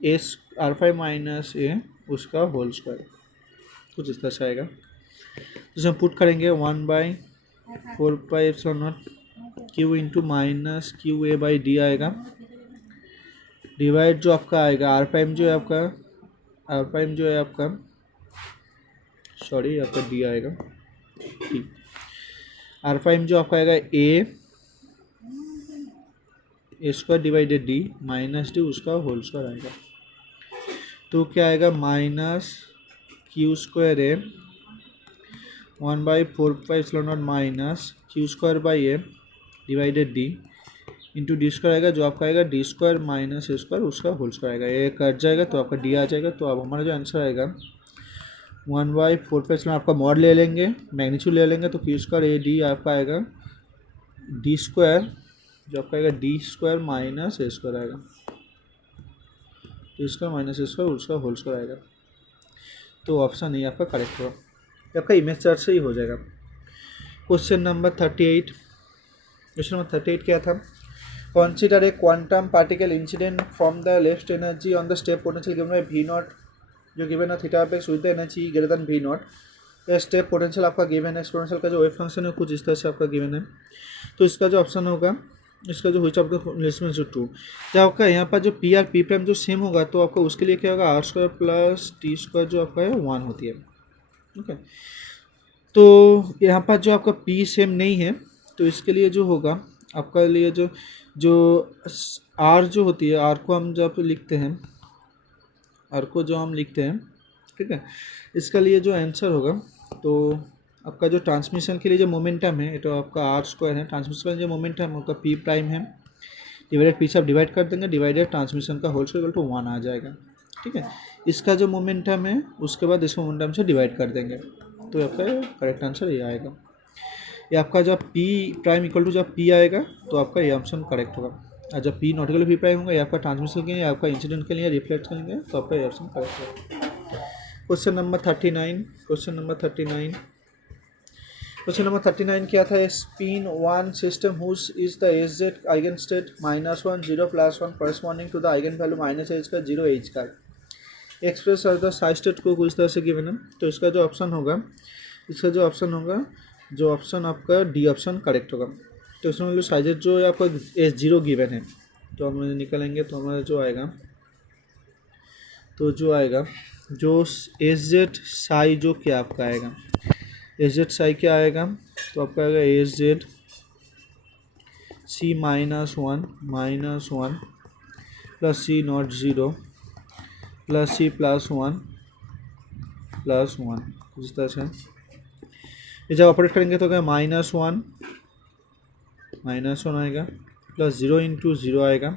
s r prime minus a उसका होल स्क्वायर, कुछ इस तरह से आएगा। तो हम पुट करेंगे 1/4πε0 q into minus q a by d आएगा, डिवाइड जो आपका आएगा आर प्राइम जो है आपका, आर प्राइम जो है आपका, सॉरी आपका डी आएगा, डी आर प्राइम जो आपका आएगा ए square divided d minus d उसका होल स्क्वायर आएगा। तो क्या आएगा minus q square a 1/4πε0 minus q square by a divided d into d square आएगा, जो आपका आएगा d square minus a square उसका होल स्क्वायर आएगा। ये कट जाएगा तो आपका डी आ जाएगा। तो अब हमारा जो आंसर आएगा 1/4πε0 आपका मॉड ले लेंगे, मैग्नीट्यूड ले लेंगे, तो क्यू स्क्वायर ए डी आपका आएगा डी स्क्वायर, जो आपका आएगा d square minus a square आएगा, d square minus a square उसका होल स्क्वायर आएगा। तो ऑप्शन ए आपका करेक्ट होगा, आपका इमेज चार्ज से ही हो जाएगा। क्वेश्चन नंबर 38, क्वेश्चन नंबर 38 क्या था, consider a quantum particle incident from the left energy on the step potential given by V naught, जो गिवन है theta of X with the energy greater than V naught. Step potential आपका given है, exponential का जो wave function है कुछ इस तरह से आपका गिवन है। तो इसका जो ऑप्शन होगा, इसका जो व्हिच ऑफ द लिस्ट में जो टू, जब आपका यहाँ पर जो पी आर पी प्राइम जो सेम होगा, तो आपका उसके लिए क्या होगा R square plus T square जो आपका है 1 होती है, ओके। तो यहाँ पर जो आपका पी सेम नहीं है, तो इसके लिए जो होगा आपका लिए जो आर जो होती है, आर को हम जब लिखते हैं, आर को जो हम लिखते हैं ठीक है। इसका लिए जो आंसर होगा, तो आपका जो ट्रांसमिशन के लिए जो मोमेंटम है, ये तो आपका आर स्क्वायर है, ट्रांसमिशन का जो मोमेंटम आपका पी प्राइम है, डिवाइडेड पी से आप डिवाइड कर देंगे, डिवाइडेड ट्रांसमिशन का होल स्क्वायर इक्वल टू 1 आ जाएगा, ठीक है। इसका जो मोमेंटम है उसके बाद इसको मोमेंटम से डिवाइड कर देंगे, तो आपका करेक्ट आंसर ये आएगा। ये आपका जब पी प्राइम इक्वल टू जब पी आएगा तो आपका ये ऑप्शन करेक्ट होगा, और जब P not equal to P prime होगा, ये आपका ट्रांसमिशन के लिए, आपका इंसिडेंट के लिए, रिफ्लेक्ट के लिए, तो आपका ये ऑप्शन करेक्ट होगा। Question number 39, question number 39, question number 39 क्या था? Spin one system whose is the H Z eigen state -1 0 +1 corresponding to the eigen value -h का 0 h का एक्सप्रेस और द साइड स्टेट को कुछ तरह से गिवन है। तो इसका जो ऑप्शन होगा, इसका जो ऑप्शन होगा, जो ऑप्शन आपका डी ऑप्शन करेक्ट होगा। तो इसमें जो साइज जो है आपका S0 गिवन है, तो हम निकालेंगे तो हमारा जो आएगा, तो जो आएगा जो एस जेड साई जो क्या आपका आएगा, एस जेड साई क्या आएगा, तो आपका आएगा S Z C -1 plus C not 0 plus C +1 इस तरह से ये जब ऑपरेट करेंगे तो क्या -1 आएगा, प्लस 0 इंटू 0 आएगा,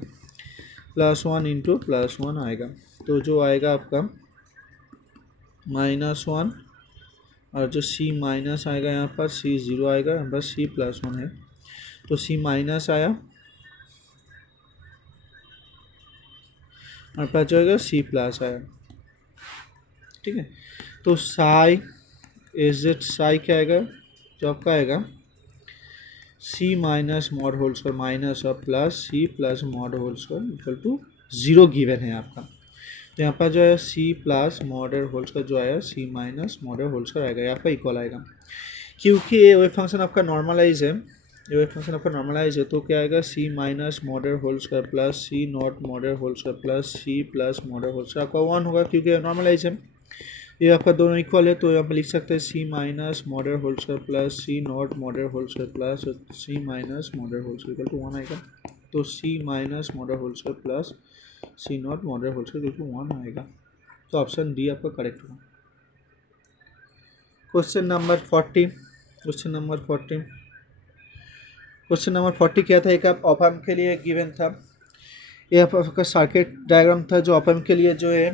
+1 इंटू +1 आएगा। तो जो आएगा आपका -1 और जो C माइनस आएगा यहाँ पर C 0 आएगा, यहाँ पर C +1 है, तो C माइनस आया और पास जो आएगा C प्लस आया, ठीक है। तो साई एस जेड साई क्या आएगा, जो आपका आएगा C minus mod whole square minus और plus C plus mod whole square equal to 0 given है आपका। तो यहाँ पर जो है C plus mod r whole square जो आया C minus mod r whole square आएगा, यहाँ पर इक्वल आएगा, क्योंकि ये वेव फंक्शन आपका नॉर्मलाइज है, ये वेव फंक्शन आपका नॉर्मलाइज है, तो क्या आएगा C minus mod r whole square plus C not mod r whole square plus C plus mod r whole square आपका 1 होगा, क्योंकि नॉर्मलाइज है, ये आपका दोनों इक्वल है। तो यहाँ पर लिख सकते हैं C minus mod r whole square plus C not mod r whole square plus C minus mod r whole square equal to 1 आएगा। तो C minus mod r whole square plus C not mod r whole square equal to 1 आएगा। तो option D आपका correct होगा। Question number 40, question number 40, question number 40 क्या था? एक आप ऑप एम्प के लिए गिवन था, ये आपका सर्किट डायग्राम था, जो ऑप एम्प के लिए जो है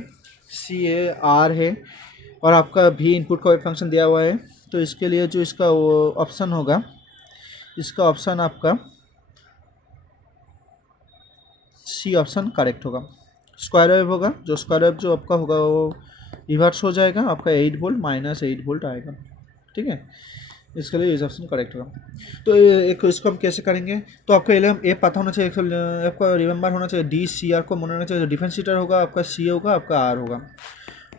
C है, R है और आपका भी इनपुट का फंक्शन दिया हुआ है। तो इसके लिए जो इसका ऑप्शन होगा, इसका ऑप्शन आपका C ऑप्शन करेक्ट होगा। स्क्वायर वेव होगा, जो स्क्वायर वेव जो आपका होगा वो रिवर्स हो जाएगा, आपका 8 वोल्ट -8 वोल्ट आएगा, ठीक है। इसके लिए इस ऑप्शन करेक्ट होगा। तो एक इसको हम कैसे करेंगे, तो आपको ये पता होना चाहिए, आपको रिमेंबर होना चाहिए, DC R को मन होना चाहिए, जो डिफरेंशिएटर होगा आपका C होगा, आपका R होगा,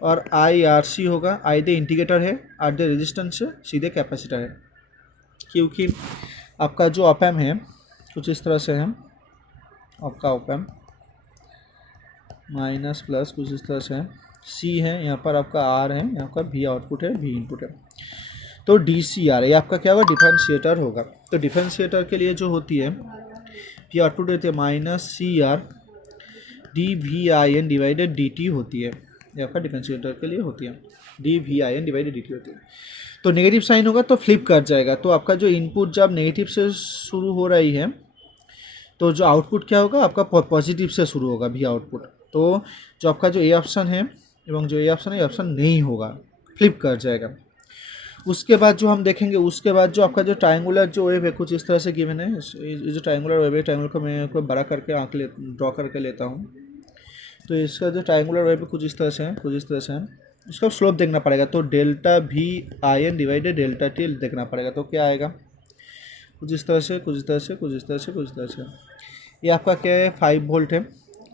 और IRC होगा, I दे इंडिकेटर है, R दे रेजिस्टेंस है, C दे कैपेसिटर है। क्योंकि आपका जो ऑप एम्प है कुछ इस तरह से है, आपका ऑप एम्प माइनस प्लस कुछ इस तरह से है, C है, यहाँ पर आपका R है, यहाँ पर V आउटपुट है, V इनपुट है। तो DCR ये आपका क्या होगा, डिफरेंशिएटर होगा। तो डिफरेंशिएटर के लिए जो होती है V आउटपुट होती है -CR dVin डिवाइडेड DT होती है, ये आपका डिफरेंशिएटर के लिए होती है, dVin डिवाइडेड DT होती है। तो नेगेटिव साइन होगा तो फ्लिप कर जाएगा, तो आपका जो इनपुट जब नेगेटिव से शुरू हो रही है, तो जो आउटपुट क्या होगा आपका पॉजिटिव से शुरू होगा, V आउटपुट। तो जो आपका जो ए ऑप्शन है एवं जो ए ऑप्शन है, ये ऑप्शन नहीं होगा, फ्लिप कर जाएगा। उसके बाद जो हम देखेंगे, उसके बाद जो आपका जो ट्रायंगुलर जो वेव है कुछ इस तरह से गिवन है, ये जो ट्रायंगुलर वेव है, ट्रायंगुलर को मैं को बड़ा करके ड्रॉ करके लेता हूँ। तो इसका जो ट्रायंगुलर वेव है कुछ इस तरह से है, कुछ इस तरह से है। इसका स्लोप देखना पड़ेगा, तो ΔVin डिवाइडेड ΔT देखना पड़ेगा। तो क्या आएगा, कुछ इस तरह से, कुछ इस तरह से, कुछ इस तरह से, कुछ इस तरह से। ये आपका क्या है, 5 वोल्ट है।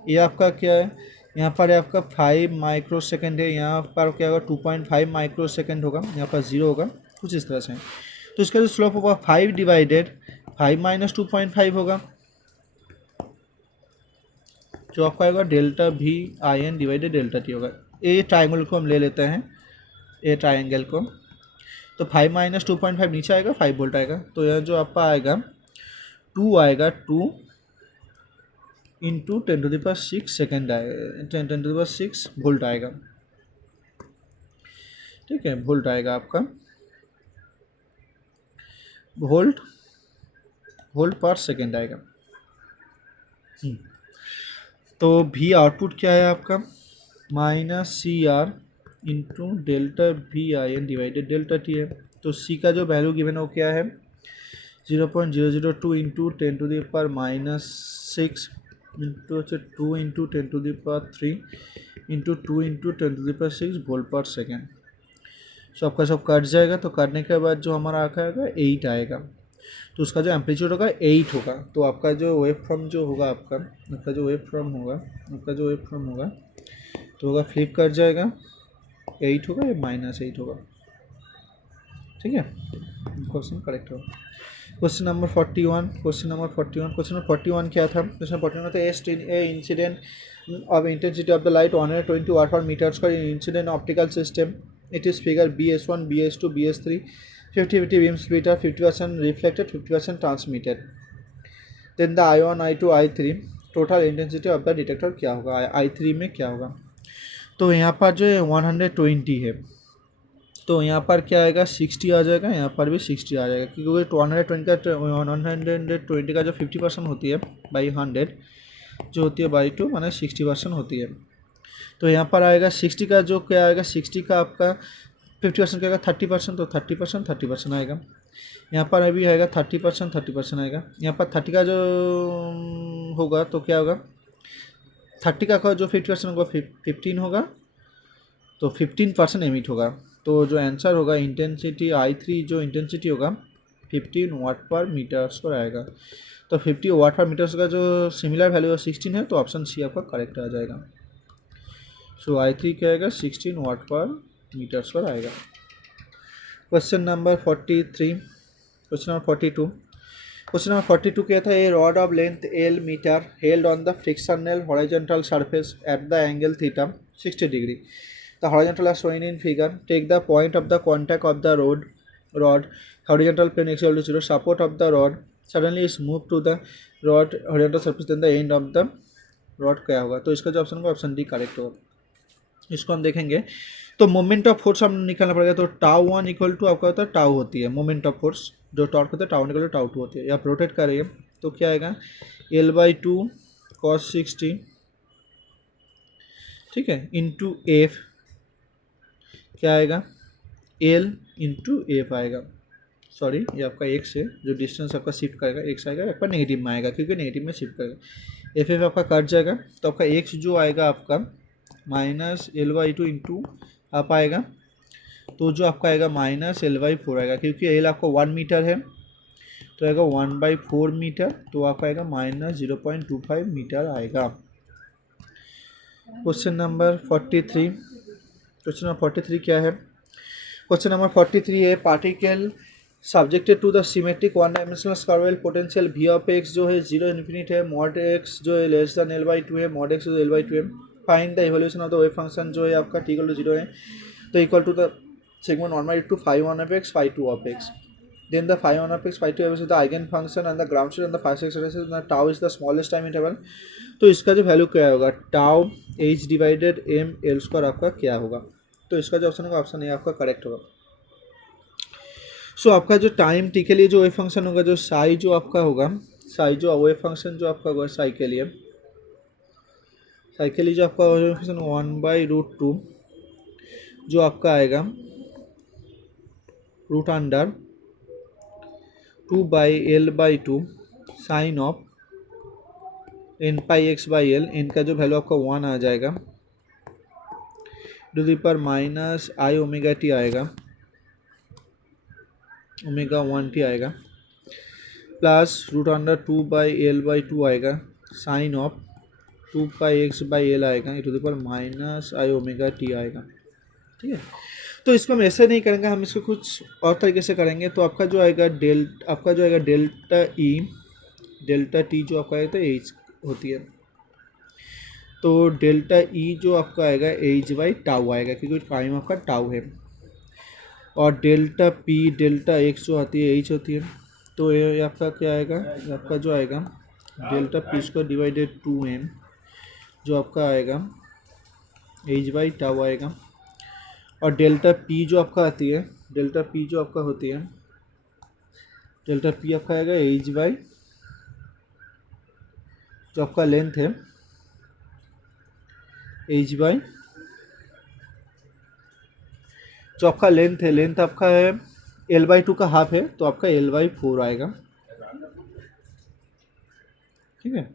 ये आपका क्या है, यहाँ पर आपका 5 माइक्रो सेकेंड है, यहाँ पर क्या होगा 2.5 माइक्रो सेकेंड होगा, यहाँ पर 0 होगा, कुछ इस तरह से। तो इसका जो स्लोप होगा 5 डिवाइडेड 5 माइनस 2.5 होगा, जो आपका होगा ΔVin डिवाइडेड ΔT होगा। ये ट्राइंगल को हम ले लेते हैं, ये ट्राइंगल को। तो 5 माइनस 2.5 नीचे आएगा, 5 वोल्ट आएगा। तो यह जो आपका आएगा 2 आएगा, 2 इंटू 10⁶ सेकेंड आएगा, 10⁶ वोल्ट आएगा। ठीक है, वोल्ट आएगा आपका, वोल्ट वोल्ट पर सेकेंड आएगा। तो भी आउटपुट क्या है आपका, minus C R into delta V I N divided delta T है। तो सी का जो वैल्यू गिवन है वो क्या है, 0.002 into 10⁻⁻6 into 2 into 10⁻³ into 2 into 10⁻6 volt पर सेकेंड। सो आपका सब कट जाएगा, तो काटने के बाद जो हमारा आएगा 8 आएगा, तो उसका जो एम्पलीट्यूड होगा 8 होगा। तो आपका जो वेव फॉर्म जो होगा आपका जो वेव फॉर्म होगा तो होगा फ्लिप कर जाएगा, 8 होगा या -8 होगा। ठीक है, क्वेश्चन करेक्ट होगा। क्वेश्चन नंबर 41 क्या था, क्वेश्चन 41 था ए incident of intensity of the light 120 watt per meter square in incident optical system. It is figure BS1, BS2, BS3, 50-50 beam splitter, 50% reflected, 50% transmitted. Then the I1, I2, I3 total intensity of the detector क्या होगा, I3 में क्या होगा। तो यहाँ पर जो 120 है, तो यहाँ पर क्या आएगा 60 आ जाएगा, यहाँ पर भी 60 आ जाएगा, क्योंकि 120 का जो 50% होती है बाई 100 जो होती है बाई 2 माने 60% होती है। तो यहाँ पर आएगा 60 का जो क्या आएगा, 60 का आपका 50% क्या आएगा 30%, तो 30% आएगा। यहाँ पर अभी आएगा 30% आएगा। यहाँ पर 30 का जो होगा तो क्या होगा, 30 का जो 50% होगा 15 होगा, तो 15% एमिट होगा। तो जो आंसर होगा इंटेंसिटी I3 जो इंटेंसिटी होगा 15 वाट पर मीटर स्क्वायर आएगा। तो 50 वाट पर मीटर का जो सिमिलर वैल्यू 16 है, तो ऑप्शन सी आपका करेक्ट आ जाएगा। सो I3 क्या आएगा 16 वाट पर मीटर स्क्वायर आएगा। क्वेश्चन नंबर 42 क्या था, a rod of length L metre held on the frictional horizontal surface at the angle theta 60 degree. The horizontal are shown in figure. Take the point of the contact of the rod horizontal plane x equal to 0. Support of the rod suddenly is moved to the rod horizontal surface, then the end of the rod क्या होगा। तो इसका जो option होगा option D correct होगा। इसको हम देखेंगे तो मोमेंट ऑफ फोर्स हम निकालना पड़ेगा। तो टाउ 1 इक्वल टू आपका होता है टाउ होती है मोमेंट ऑफ फोर्स, जो टॉर्क होता है टाउ 1 इक्वल टू टाउ 2 होती है। या रोटेट करेंगे तो क्या आएगा L/2 cos 60, ठीक है, इंटू एफ क्या आएगा L इंटू एफ आएगा। सॉरी, ये आपका एक्स है, जो डिस्टेंस आपका शिफ्ट करेगा एक्स आएगा, आपका नेगेटिव में आएगा क्योंकि नेगेटिव में शिफ्ट करेगा। एफ आपका कट जाएगा, तो आपका एक्स जो आएगा आपका -L/2 इंटू आप आएगा, तो जो आपका आएगा -L/4 आएगा, क्योंकि L आपका 1 मीटर है तो आएगा 1/4 मीटर, तो आपका आएगा -0.25 मीटर आएगा। क्वेश्चन नंबर 43 क्या है, क्वेश्चन नंबर 43 है particle subjected to the symmetric one dimensional square well potential V of x जो है 0 इन्फिनिट है, मॉड x जो है लेस देन L/2 है, मॉड x जो L/2 है। Find the evolution of the wave function जो है आपका t इक्वल टू 0 है, तो equal to the segment normal to phi1 of x phi2 of x। Then the phi1 of x phi2 of x is the eigenfunction and the ground state and the phi 6 is the tau is the smallest time interval। तो इसका जो value क्या होगा tau h divided m L square आपका क्या होगा। तो इसका जो ऑप्शन होगा ऑप्शन ए आपका करेक्ट होगा। सो आपका जो टाइम टी के लिए जो वेव फंक्शन होगा, जो साई जो आपका होगा, साई जो वेव फंक्शन जो आपका होगा साई के लिए जो आपका वेव फंक्शन 1/√2 जो आपका आएगा √अंडर 2/L/2 sine of n πx/L, n का जो वैल्यू आपका 1 आ जाएगा, टू द पावर -i⍵t आएगा, ω1t आएगा, प्लस √अंडर 2/L/2 आएगा, साइन ऑफ 2πx/L आएगा, टू द पावर -i⍵t आएगा। ठीक है, तो इसको हम ऐसे नहीं करेंगे, हम इसको कुछ और तरीके से करेंगे। तो आपका जो आएगा डेल्टा टी जो आपका आएगा तो एच होती है, तो डेल्टा ई जो आपका आएगा h/टाउ आएगा क्योंकि टाइम आपका टाउ है, और डेल्टा पी डेल्टा एक्स जो आती है एच होती है। तो ये आपका क्या आएगा, आपका जो आएगा delta P square divided 2m जो आपका आएगा h/टाउ आएगा, और डेल्टा पी जो आपका आती है, डेल्टा पी जो आपका होती है, डेल्टा पी आपका आएगा एच बाई जो आपका लेंथ है, एच बाई जो आपका लेंथ है, लेंथ आपका है एल बाई टू का हाफ है, तो आपका एल बाई फोर आएगा, ठीक है।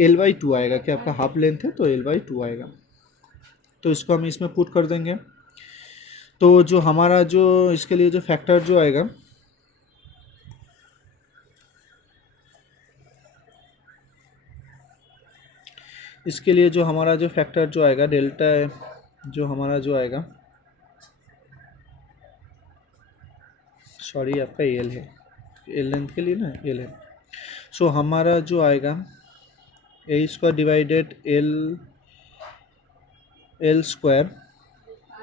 एल बाई टू आएगा, क्या आपका हाफ लेंथ है तो एल बाई टू आएगा। तो इसको हम इसमें पुट कर देंगे। तो जो हमारा जो इसके लिए जो फैक्टर जो आएगा, इसके लिए जो हमारा जो फैक्टर जो आएगा डेल्टा जो हमारा जो आएगा, सॉरी आपका एल है, एल लेंथ के लिए ना एल है। सो हमारा जो आएगा ए स्क्वायर डिवाइडेड एल स्क्वायर,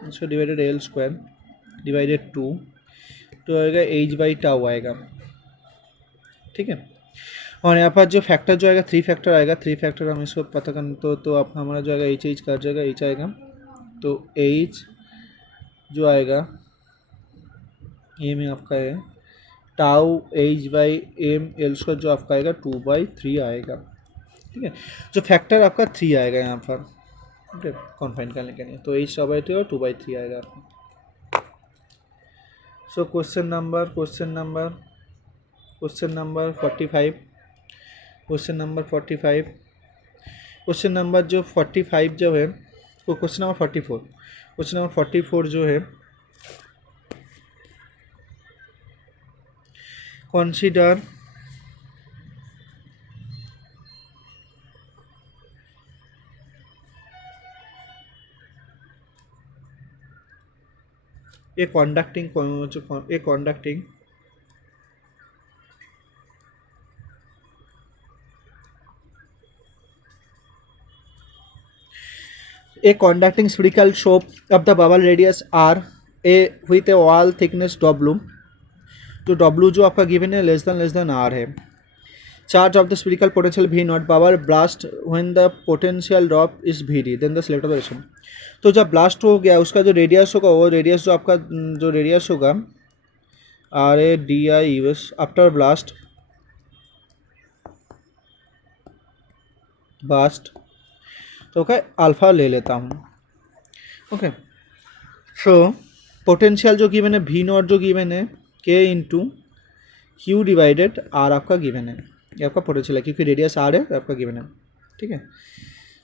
इसको divided L square divided two, तो आएगा एच बाई टाउ आएगा, ठीक है। और यहाँ पर जो फैक्टर जो आएगा थ्री फैक्टर आएगा, थ्री फैक्टर हम इसको पता करना, तो आप हमारा जो आएगा एच कर जाएगा, एच आएगा, तो एच जो आएगा ये में आपका है tau H by M L square जो आपका आएगा 2/3 आएगा, ठीक है। जो फैक्टर आपका 3 आएगा यहाँ पर, ठीक है, कॉन्फाइन करने के लिए, तो एच 2/3 और 2/3 आएगा आपका। सो question number 45, question number 45, question number जो 45 जो है वो क्वेश्चन नंबर 44, क्वेश्चन नंबर 44 जो है, consider a conducting spherical shape of the bubble radius r a with a wall thickness w, तो w जो आपका गिवन है लेस देन r है। Charge of the spherical potential v naught, bubble blast when the potential drop is vd, then the select of the ration. तो जब blast हो गया उसका जो रेडियस होगा, वो रेडियस जो आपका जो रेडियस होगा R A D I US after blast तो क्या अल्फ़ा ले लेता हूँ, ओके। सो पोटेंशियल जो गिवन है वी नॉट जो गिवन है K into Q divided R आपका गिवन है, ये आपका पोटेंशियल है क्योंकि रेडियस आर है आपका गिवन है, ठीक है।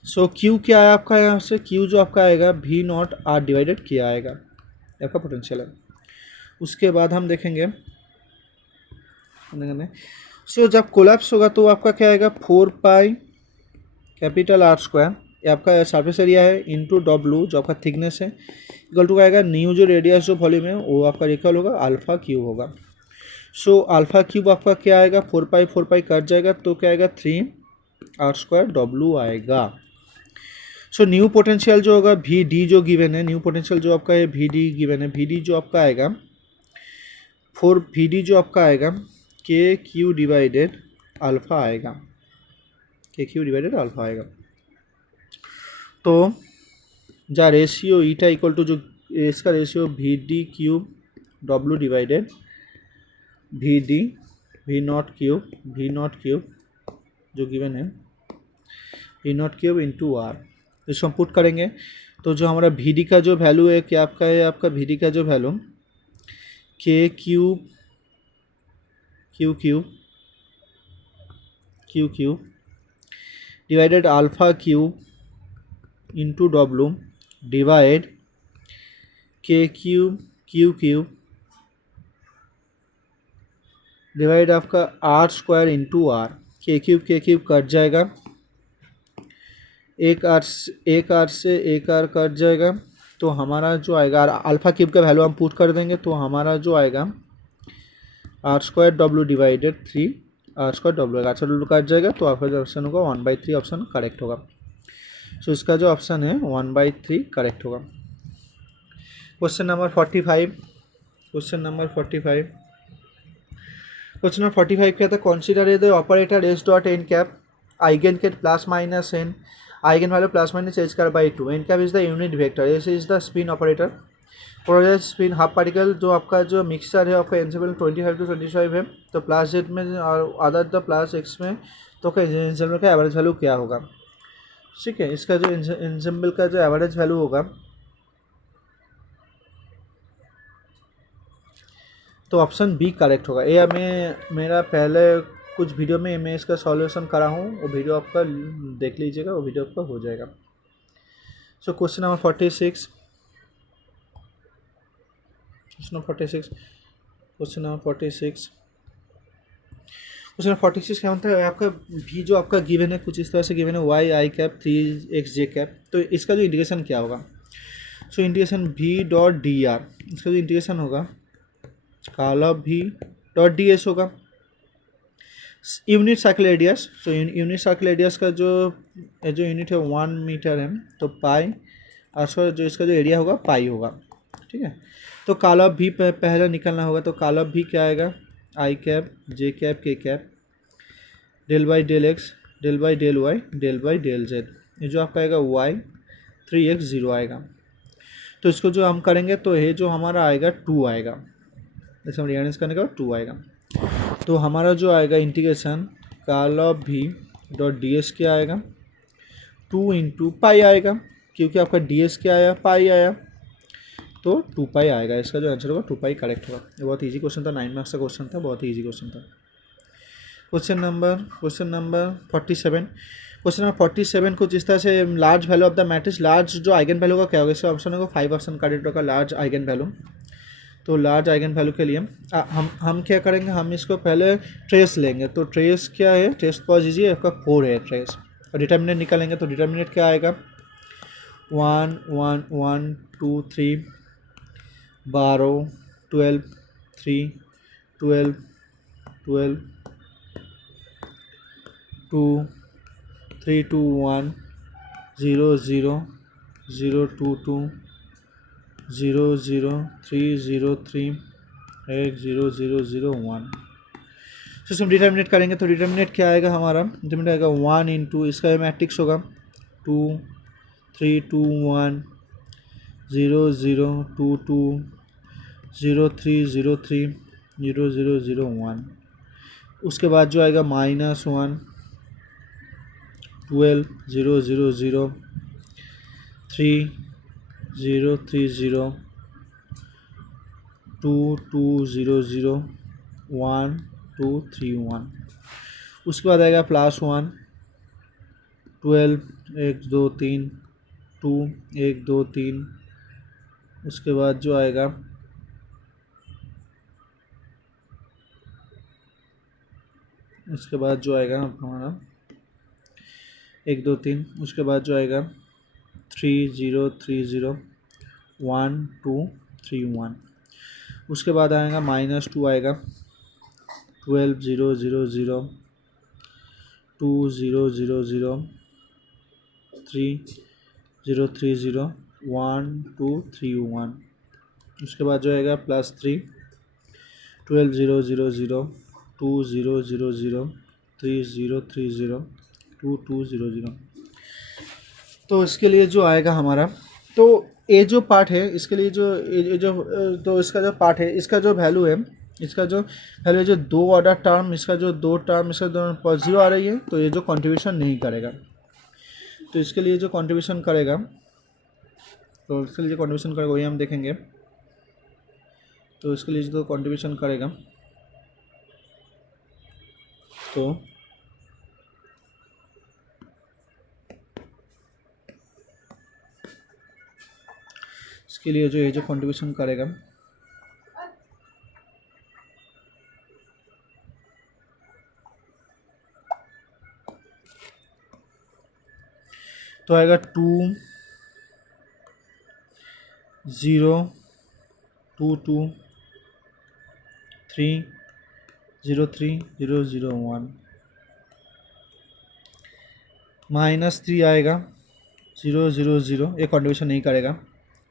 सो क्यू क्या है आपका, यहाँ से क्यू जो आपका आएगा वी नॉट आर डिवाइडेड किया आएगा, आपका पोटेंशियल है। उसके बाद हम देखेंगे सो जब कोलैप्स होगा तो आपका क्या आएगा 4 कैपिटल आर स्क्वायर, ये आपका सरफेस एरिया है इंटू डब्लू जो आपका थिकनेस है, इक्वल टू आएगा न्यू जो रेडियस जो वॉल्यूम है वो आपका इक्वल होगा अल्फ़ा क्यूब होगा। सो अल्फ़ा क्यूब आपका क्या आएगा 4 पाई कट जाएगा, तो क्या आएगा 3 आर स्क्वायर डब्लू आएगा। सो न्यू पोटेंशियल जो होगा वी डी जो गिवन है, न्यू पोटेंशियल जो आपका है वी डी गिवन है, वी डी जो आपका आएगा वी डी जो आपका आएगा के क्यू डिवाइडेड अल्फ़ा आएगा, के क्यू डिवाइडेड अल्फ़ा आएगा। तो जा रेशियो ईटा इक्वल टू जो इसका ratio V D cube W divided V D V naught cube जो गिवन है V naught cube into R, इसको हम पुट करेंगे। तो जो हमारा वी डी का जो वैल्यू है क्या आपका है, आपका वी डी का जो वैल्यू के cube divided alpha cube into W divide के क्यूब डिवाइड आपका आर स्क्वायर इंटू आर, के क्यूब कट जाएगा, एक आर से एक आर कट जाएगा, तो हमारा जो आएगा अल्फ़ा क्यूब का वैल्यू हम पुट कर देंगे, तो हमारा जो आएगा R square W divided 3 R square W R square W cut जाएगा, तो आपका जो ऑप्शन होगा 1/3 ऑप्शन करेक्ट होगा। सो इसका जो ऑप्शन है 1/3 करेक्ट होगा। क्वेश्चन नंबर 45, क्वेश्चन नंबर 45 क्या था, consider the operator S dot n cap eigen के plus minus n eigen value plus minus h square by 2, n cap is the unit vector, S is the spin operator, polarised spin half particle जो आपका जो mixture है आपका एनसेबल 25 to 25 है, तो plus Z में और अदर द प्लस एक्स में, तो एनसेबल का एवरेज वैल्यू क्या होगा। ठीक है, इसका जो एनसेबल का जो एवरेज वैल्यू होगा, तो ऑप्शन बी करेक्ट होगा। ये मैं मेरा पहले कुछ वीडियो में मैं इसका सॉल्यूशन करा हूँ, वो वीडियो आपका देख लीजिएगा, वो वीडियो आपका हो जाएगा। सो question number 46, question number 46, question number 46, question number 46 क्या होता है आपका भी जो आपका गिवन है कुछ इस तरह से गिवन है वाई आई कैप 3x जे कैप, तो इसका जो इंटीग्रेशन क्या होगा। So integration v dot D R, इसका जो इंटीग्रेशन होगा काला v डॉट डी एस होगा। Unit circle radius, so unit circle radius का जो यूनिट है 1 मीटर है, तो पाई, और जो इसका जो एरिया होगा पाई होगा। ठीक है, तो काला भी पहले निकलना होगा, तो काला भी क्या आएगा I cap J cap K cap del by del X del by del Y del by del Z, ये जो आपका आएगा वाई 3x 0 आएगा। तो इसको जो हम करेंगे तो ये जो हमारा आएगा 2 आएगा, जैसे हम रियानेस करने के बाद 2 आएगा। तो हमारा जो आएगा इंटीग्रेशन काला भी डॉट डी एस क्या आएगा 2 इंटू पाई आएगा, क्योंकि आपका डी एस क्या आया पाई आया, तो 2 पाई आएगा। इसका जो आंसर होगा 2 पाई करेक्ट होगा। ये बहुत इजी क्वेश्चन था, 9 मार्क्स का क्वेश्चन था, बहुत ही इजी क्वेश्चन था। क्वेश्चन नंबर 47, क्वेश्चन नंबर 47 कुछ इस तरह से large value of the matrix, large जो आइगन वैल्यू का क्या होगा, इसका ऑप्शन होगा 5 ऑप्शन करेक्ट होगा लार्ज आइगन वैल्यू। तो लार्ज आइगन वैल्यू के लिए हम क्या करेंगे, हम इसको पहले ट्रेस लेंगे, तो ट्रेस क्या है, ट्रेस पॉज लीजिए, आपका 4 है ट्रेस, और डिटर्मिनेंट निकालेंगे, तो डिटर्मिनेंट क्या आएगा 1 1 1 2 3 12 12 3 12 12 2 3 2 1 0 0 0 2 2 0 0 3 0 3 1 0 0 0 1। तो हम डिटर्मिनेट करेंगे, तो डिटर्मिनेट क्या आएगा हमारा, डिटर्मिनेट आएगा 1 इंटू इसका मैट्रिक्स होगा 2 3 2 1 0 0 2 2 0 3 0 3 0 0 0 1। उसके बाद जो आएगा -1 12 0 0 0 3 0 3 0 2 2 0 0 1 2 3 1। उसके बाद आएगा +1 12 1 2 3 2 1 2 3। उसके बाद जो आएगा हमारा 1 2 3। उसके बाद जो आएगा 3 0 3 0 1 2 3 1। उसके बाद आएगा -2 आएगा 12 0 0 0 2 0 0 0 3 0 3 0 1 2 3 1। उसके बाद जो आएगा +3 12 0 0 0 2 0 0 0 3 0 3 0 2 2 0 0। तो इसके लिए जो आएगा हमारा, तो ये जो पार्ट है इसके लिए तो इसका जो पार्ट है, इसका जो वैल्यू है, इसका जो वैल्यू जो 2 ऑर्डर टर्म, इसका जो 2 टर्म इसका पॉजिटिव आ रही है, तो ये जो कंट्रीब्यूशन नहीं करेगा। तो इसके लिए जो कंट्रीब्यूशन करेगा, वही हम देखेंगे। तो इसके लिए जो कंट्रीब्यूशन करेगा, तो इसके लिए जो ये जो कंट्रीब्यूशन करेगा, तो आएगा 2 0 2 2 3 0 3 0 0 1। -3 आएगा 0 0 0, ये कंट्रीब्यूशन नहीं करेगा,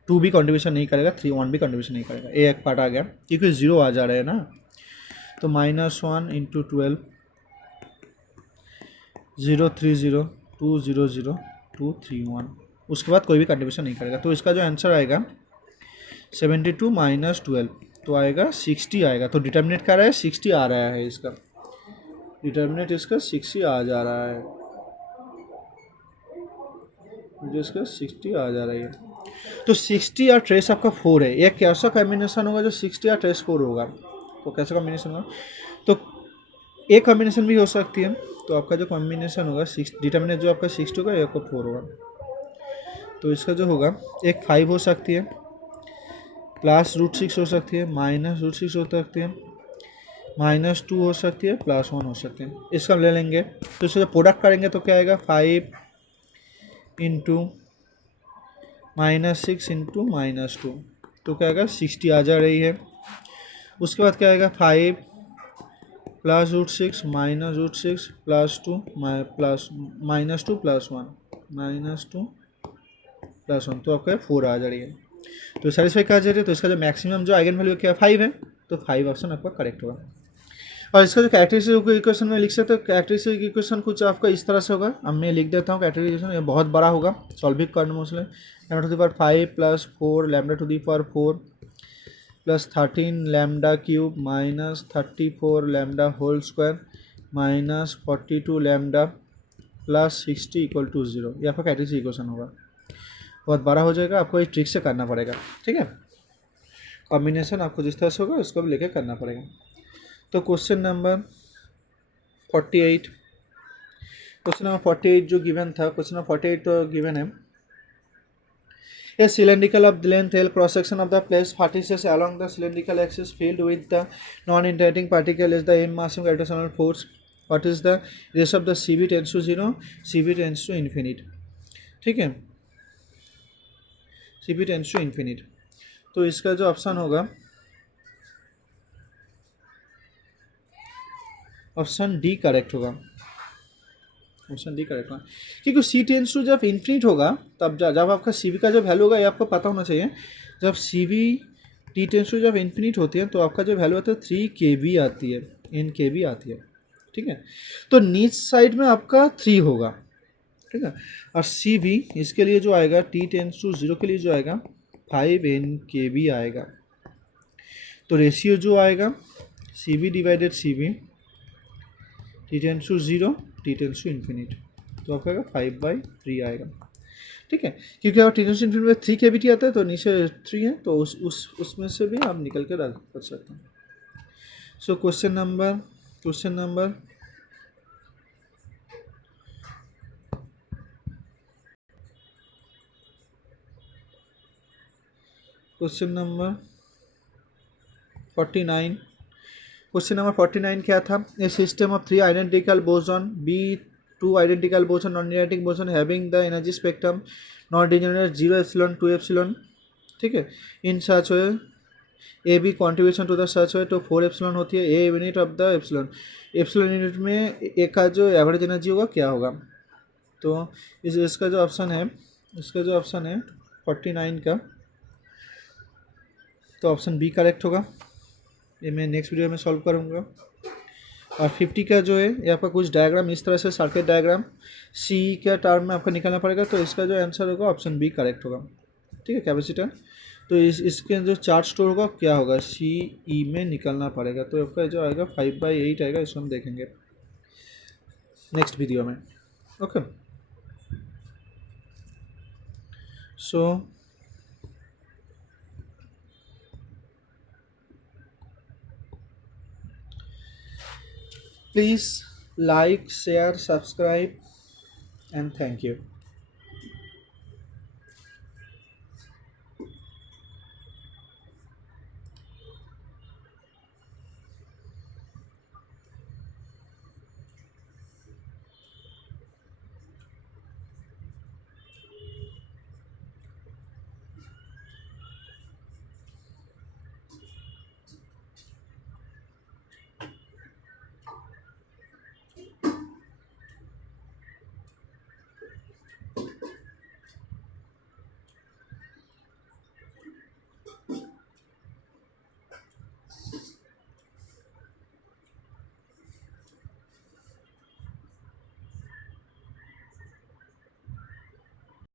2 भी कंट्रीब्यूशन नहीं करेगा, 3 1 भी कंट्रीब्यूशन नहीं करेगा, ये एक पार्ट आ गया क्योंकि 0 आ जा रहे हैं ना। तो -1 इंटू 12 0 3 0 2 0 0 2 3 1, उसके बाद कोई भी कंट्रीब्यूशन नहीं करेगा। तो इसका जो आंसर आएगा 72 माइनस 12, तो आएगा 60 आएगा। तो डिटर्मिनेंट क्या रहा है, 60 आ रहा है इसका, डिटर्मिनेंट इसका 60 आ जा रहा है, जो इसका 60 आ जा रही है। तो 60 और ट्रेस आपका 4 है, एक कैसा कॉम्बिनेशन होगा जो 60 और ट्रेस 4 होगा, तो कैसा कॉम्बिनेशन होगा, तो एक कॉम्बिनेशन भी हो सकती है। तो आपका जो कॉम्बिनेशन होगा डिटर्मिनेंट जो आपका 60 होगा, एक को 4 होगा। तो इसका जो होगा एक 5 हो सकती है, प्लस √6 हो सकती है, माइनस √6 हो सकती है, -2 हो सकती है, +1 हो सकती है। इसका हम ले लेंगे, तो इसका जब प्रोडक्ट करेंगे तो क्या आएगा, 5 इंटू -6 इंटू -2, तो क्या आएगा 60 आ जा रही है। उसके बाद क्या आएगा 5 प्लस √6 माइनस √6 +2 प्लस -2 +1 -2 +1, तो आपका 4 आ जा रही है। तो सेटिस्फाई कहा जा रही है। तो इसका जो मैक्सिमम जो आइगन वैल्यू क्या 5 है, तो 5 ऑप्शन आपका करेक्ट होगा। और इसका जो कैरेक्टरिस्टिक इक्वेशन में लिख सकते हो, कैरेक्टरिस्टिक इक्वेशन कुछ आपका इस तरह से होगा। अब मैं लिख देता हूँ कैरेक्टरिस्टिक इक्वेशन, ये बहुत बड़ा होगा, सॉल्व भी करना मुश्किल है। λ⁵ + 4 λ⁴ plus 13 lambda cube minus 34 lambda whole square minus 42 lambda plus 60 equal to 0, ये आपका कैरेक्टरिस्टिक इक्वेशन होगा। बहुत बड़ा हो जाएगा, आपको इस ट्रिक से करना पड़ेगा, ठीक है। कॉम्बिनेशन आपको जिस तरह से होगा उसको भी लेके करना पड़ेगा। तो क्वेश्चन नंबर 48, क्वेश्चन नंबर 48 जो गिवन था, क्वेश्चन नंबर 48 तो गिवन है, a cylindrical of length L cross section of the place vertices along the cylindrical axis filled with the non-interacting particle is the M massive gravitational force. What is the ratio of the CV tends to 0, CV tends to infinite, ठीक है, CV tends to infinite। तो इसका जो option होगा option D correct होगा, option D correct होगा, क्योंकि सी tense to जब इन्फिनिट होगा तब जब आपका सी वी का जो वैल्यू होगा ये आपको पता होना चाहिए। जब सी वी टी टेंस टू जब इन्फिनिट होती है तो आपका जो वैल्यू आता है 3 kV आती है, इन kV आती है, ठीक है। तो नीच साइड में आपका 3 होगा, ठीक है। और सी वी इसके लिए जो आएगा टी टेंस टू 0 के लिए जो आएगा 5 आएगा। तो रेशियो जो आएगा C v divided C v, t tends to 0 t tends to infinite, तो आपका आएगा 5/3 आएगा, ठीक है। क्योंकि अगर टी टेंस टू इन्फिनिट में 3 केविटी आता है तो नीचे 3 है, तो उसमें से भी आप निकल के कर सकते हैं। So question number question number 49, question number 49 क्या था, a system of 3 identical boson b 2 identical boson non numeric boson having the energy spectrum not degenerate 0 epsilon 2 epsilon, ठीक है, in such way a b contribution to the such way, तो 4 epsilon होती है, a unit of the epsilon, epsilon unit में a का जो average energy होगा क्या होगा। तो इसका जो ऑप्शन है, इसका जो ऑप्शन है 49 का, तो ऑप्शन बी करेक्ट होगा। ये मैं नेक्स्ट वीडियो में सॉल्व करूँगा। और 50 का जो है ये आपका कुछ डायग्राम इस तरह से सर्किट डायग्राम सी के टर्म में आपको निकालना पड़ेगा, तो इसका जो आंसर होगा ऑप्शन बी करेक्ट होगा, ठीक है, कैपेसिटर। तो इसके जो चार्ज स्टोर होगा क्या होगा सी ई में निकालना पड़ेगा, तो आपका जो आएगा 5/8 आएगा, इसको हम देखेंगे नेक्स्ट वीडियो में, okay. So please like, share, subscribe, and thank you.